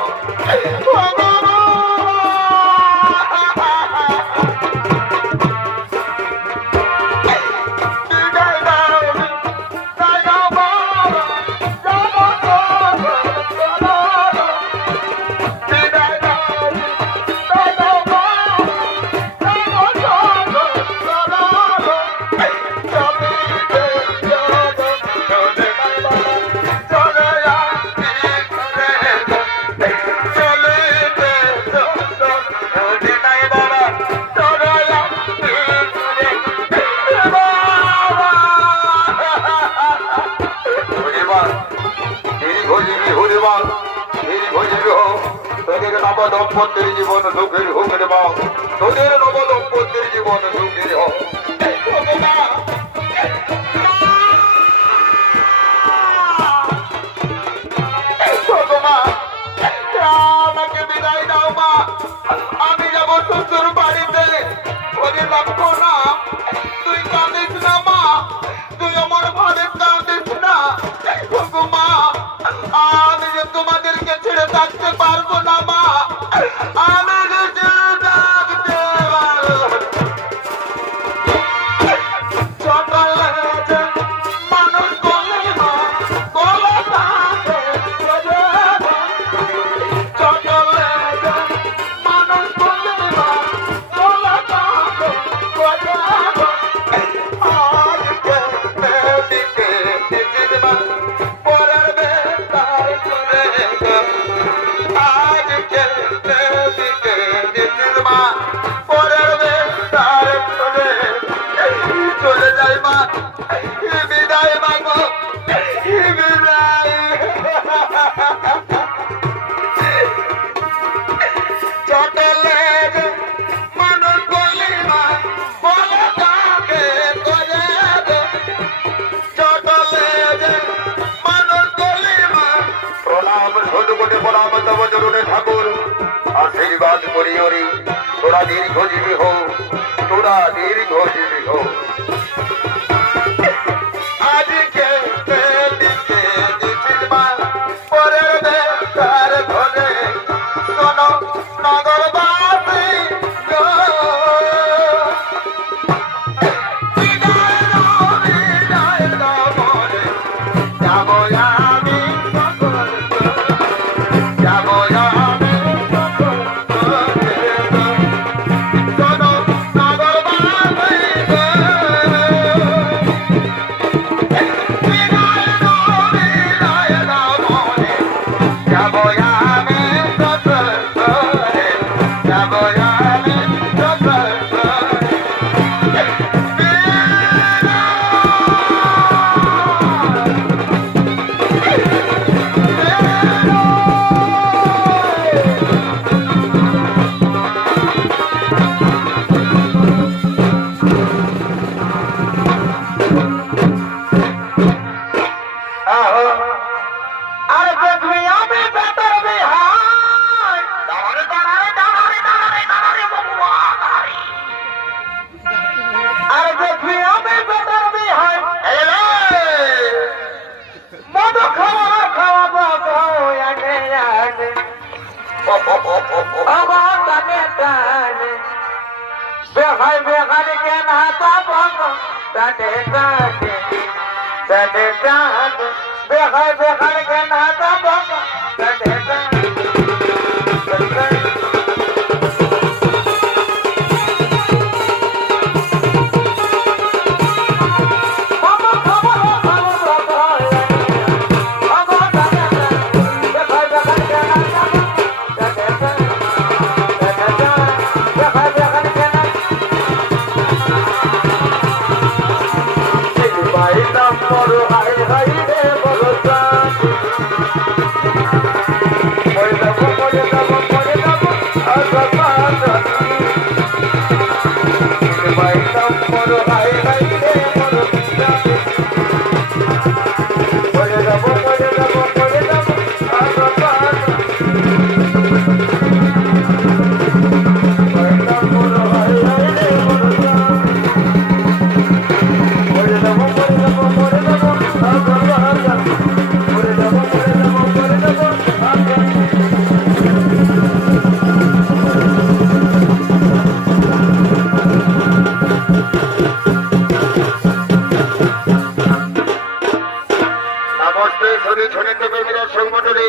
নবদম্পতির জীবন সুখের হোক রে মা, তোদের নবদম্পতির জীবন সুখের হোক। আমাকে বিদায় দাও মা, আমি যাবো শ্বশুর বাড়িতে। ওরে রাখবো না, তুই কাঁদিস না মা, তুই আমার ভাবে কাঁদিস না মা। আমি যে তোমাদেরকে ছেড়ে থাকতে পারবো না মা, আমি যে ছেড়ে থাকতে পারবো। সকালে মানুষ বলে মা, বলা থাকে সকালে মানুষ বলে মা, বলা থাকে আজকে দিকে দিকে পরের বেতার করে আজকে দিকে দিকে পরের বেতার করে চলে যাই মা, বিদায় মাগো বিদায়। চটলে মানুষ বলি মা, বলা থাকে করে চটলে মানুষ বলি মা। প্রণাম শুধু কোটি প্রণাম তব জরুরে ঠাকুর, আশীর্বাদ করি ওরি তোরা দীর্ঘজীবী হো, তোরা দীর্ঘজীবী হো। আজকে দয়ালে আর দেখবি আমি বেটার বিহাই দাঁড়ারে দাঁড়ারে দাঁড়ারে দাঁড়ারে দাঁড়ারে বাবুয়া দাঁড়ারে আর দেখবি আমি বেটার বিহাই এলে মধু খাওয়াবো আনে আনে আমার টানে টানে বেহাই বেহারি কেন হাতাবো টানে টানে টানে টানে বেহাই বেহারি কেন হাতাবো টানে টানে নমস্তে শরীর শোনেন থেকে বিরাট সংগঠনে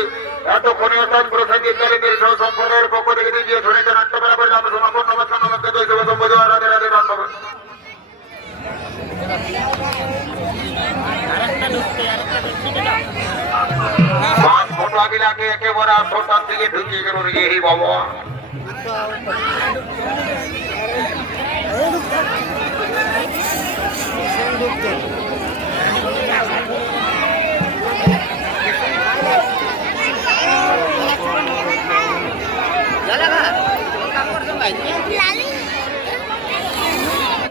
এতক্ষণে অর্থাৎ প্রসঙ্গিক দলের সহ সম্প্রদায়ের পক্ষ থেকে দিয়ে শোনেছে নাট্যকলা করে আমরা সমাপন নমস্কার নমস্কার জয় শুভ সম্বোধ রাধে রাধে ধন্যবাদ পাঁচ ফটো আগিলাকে একেবারে আটটার দিকে ঢুকিয়ে গেল রে এই বাবা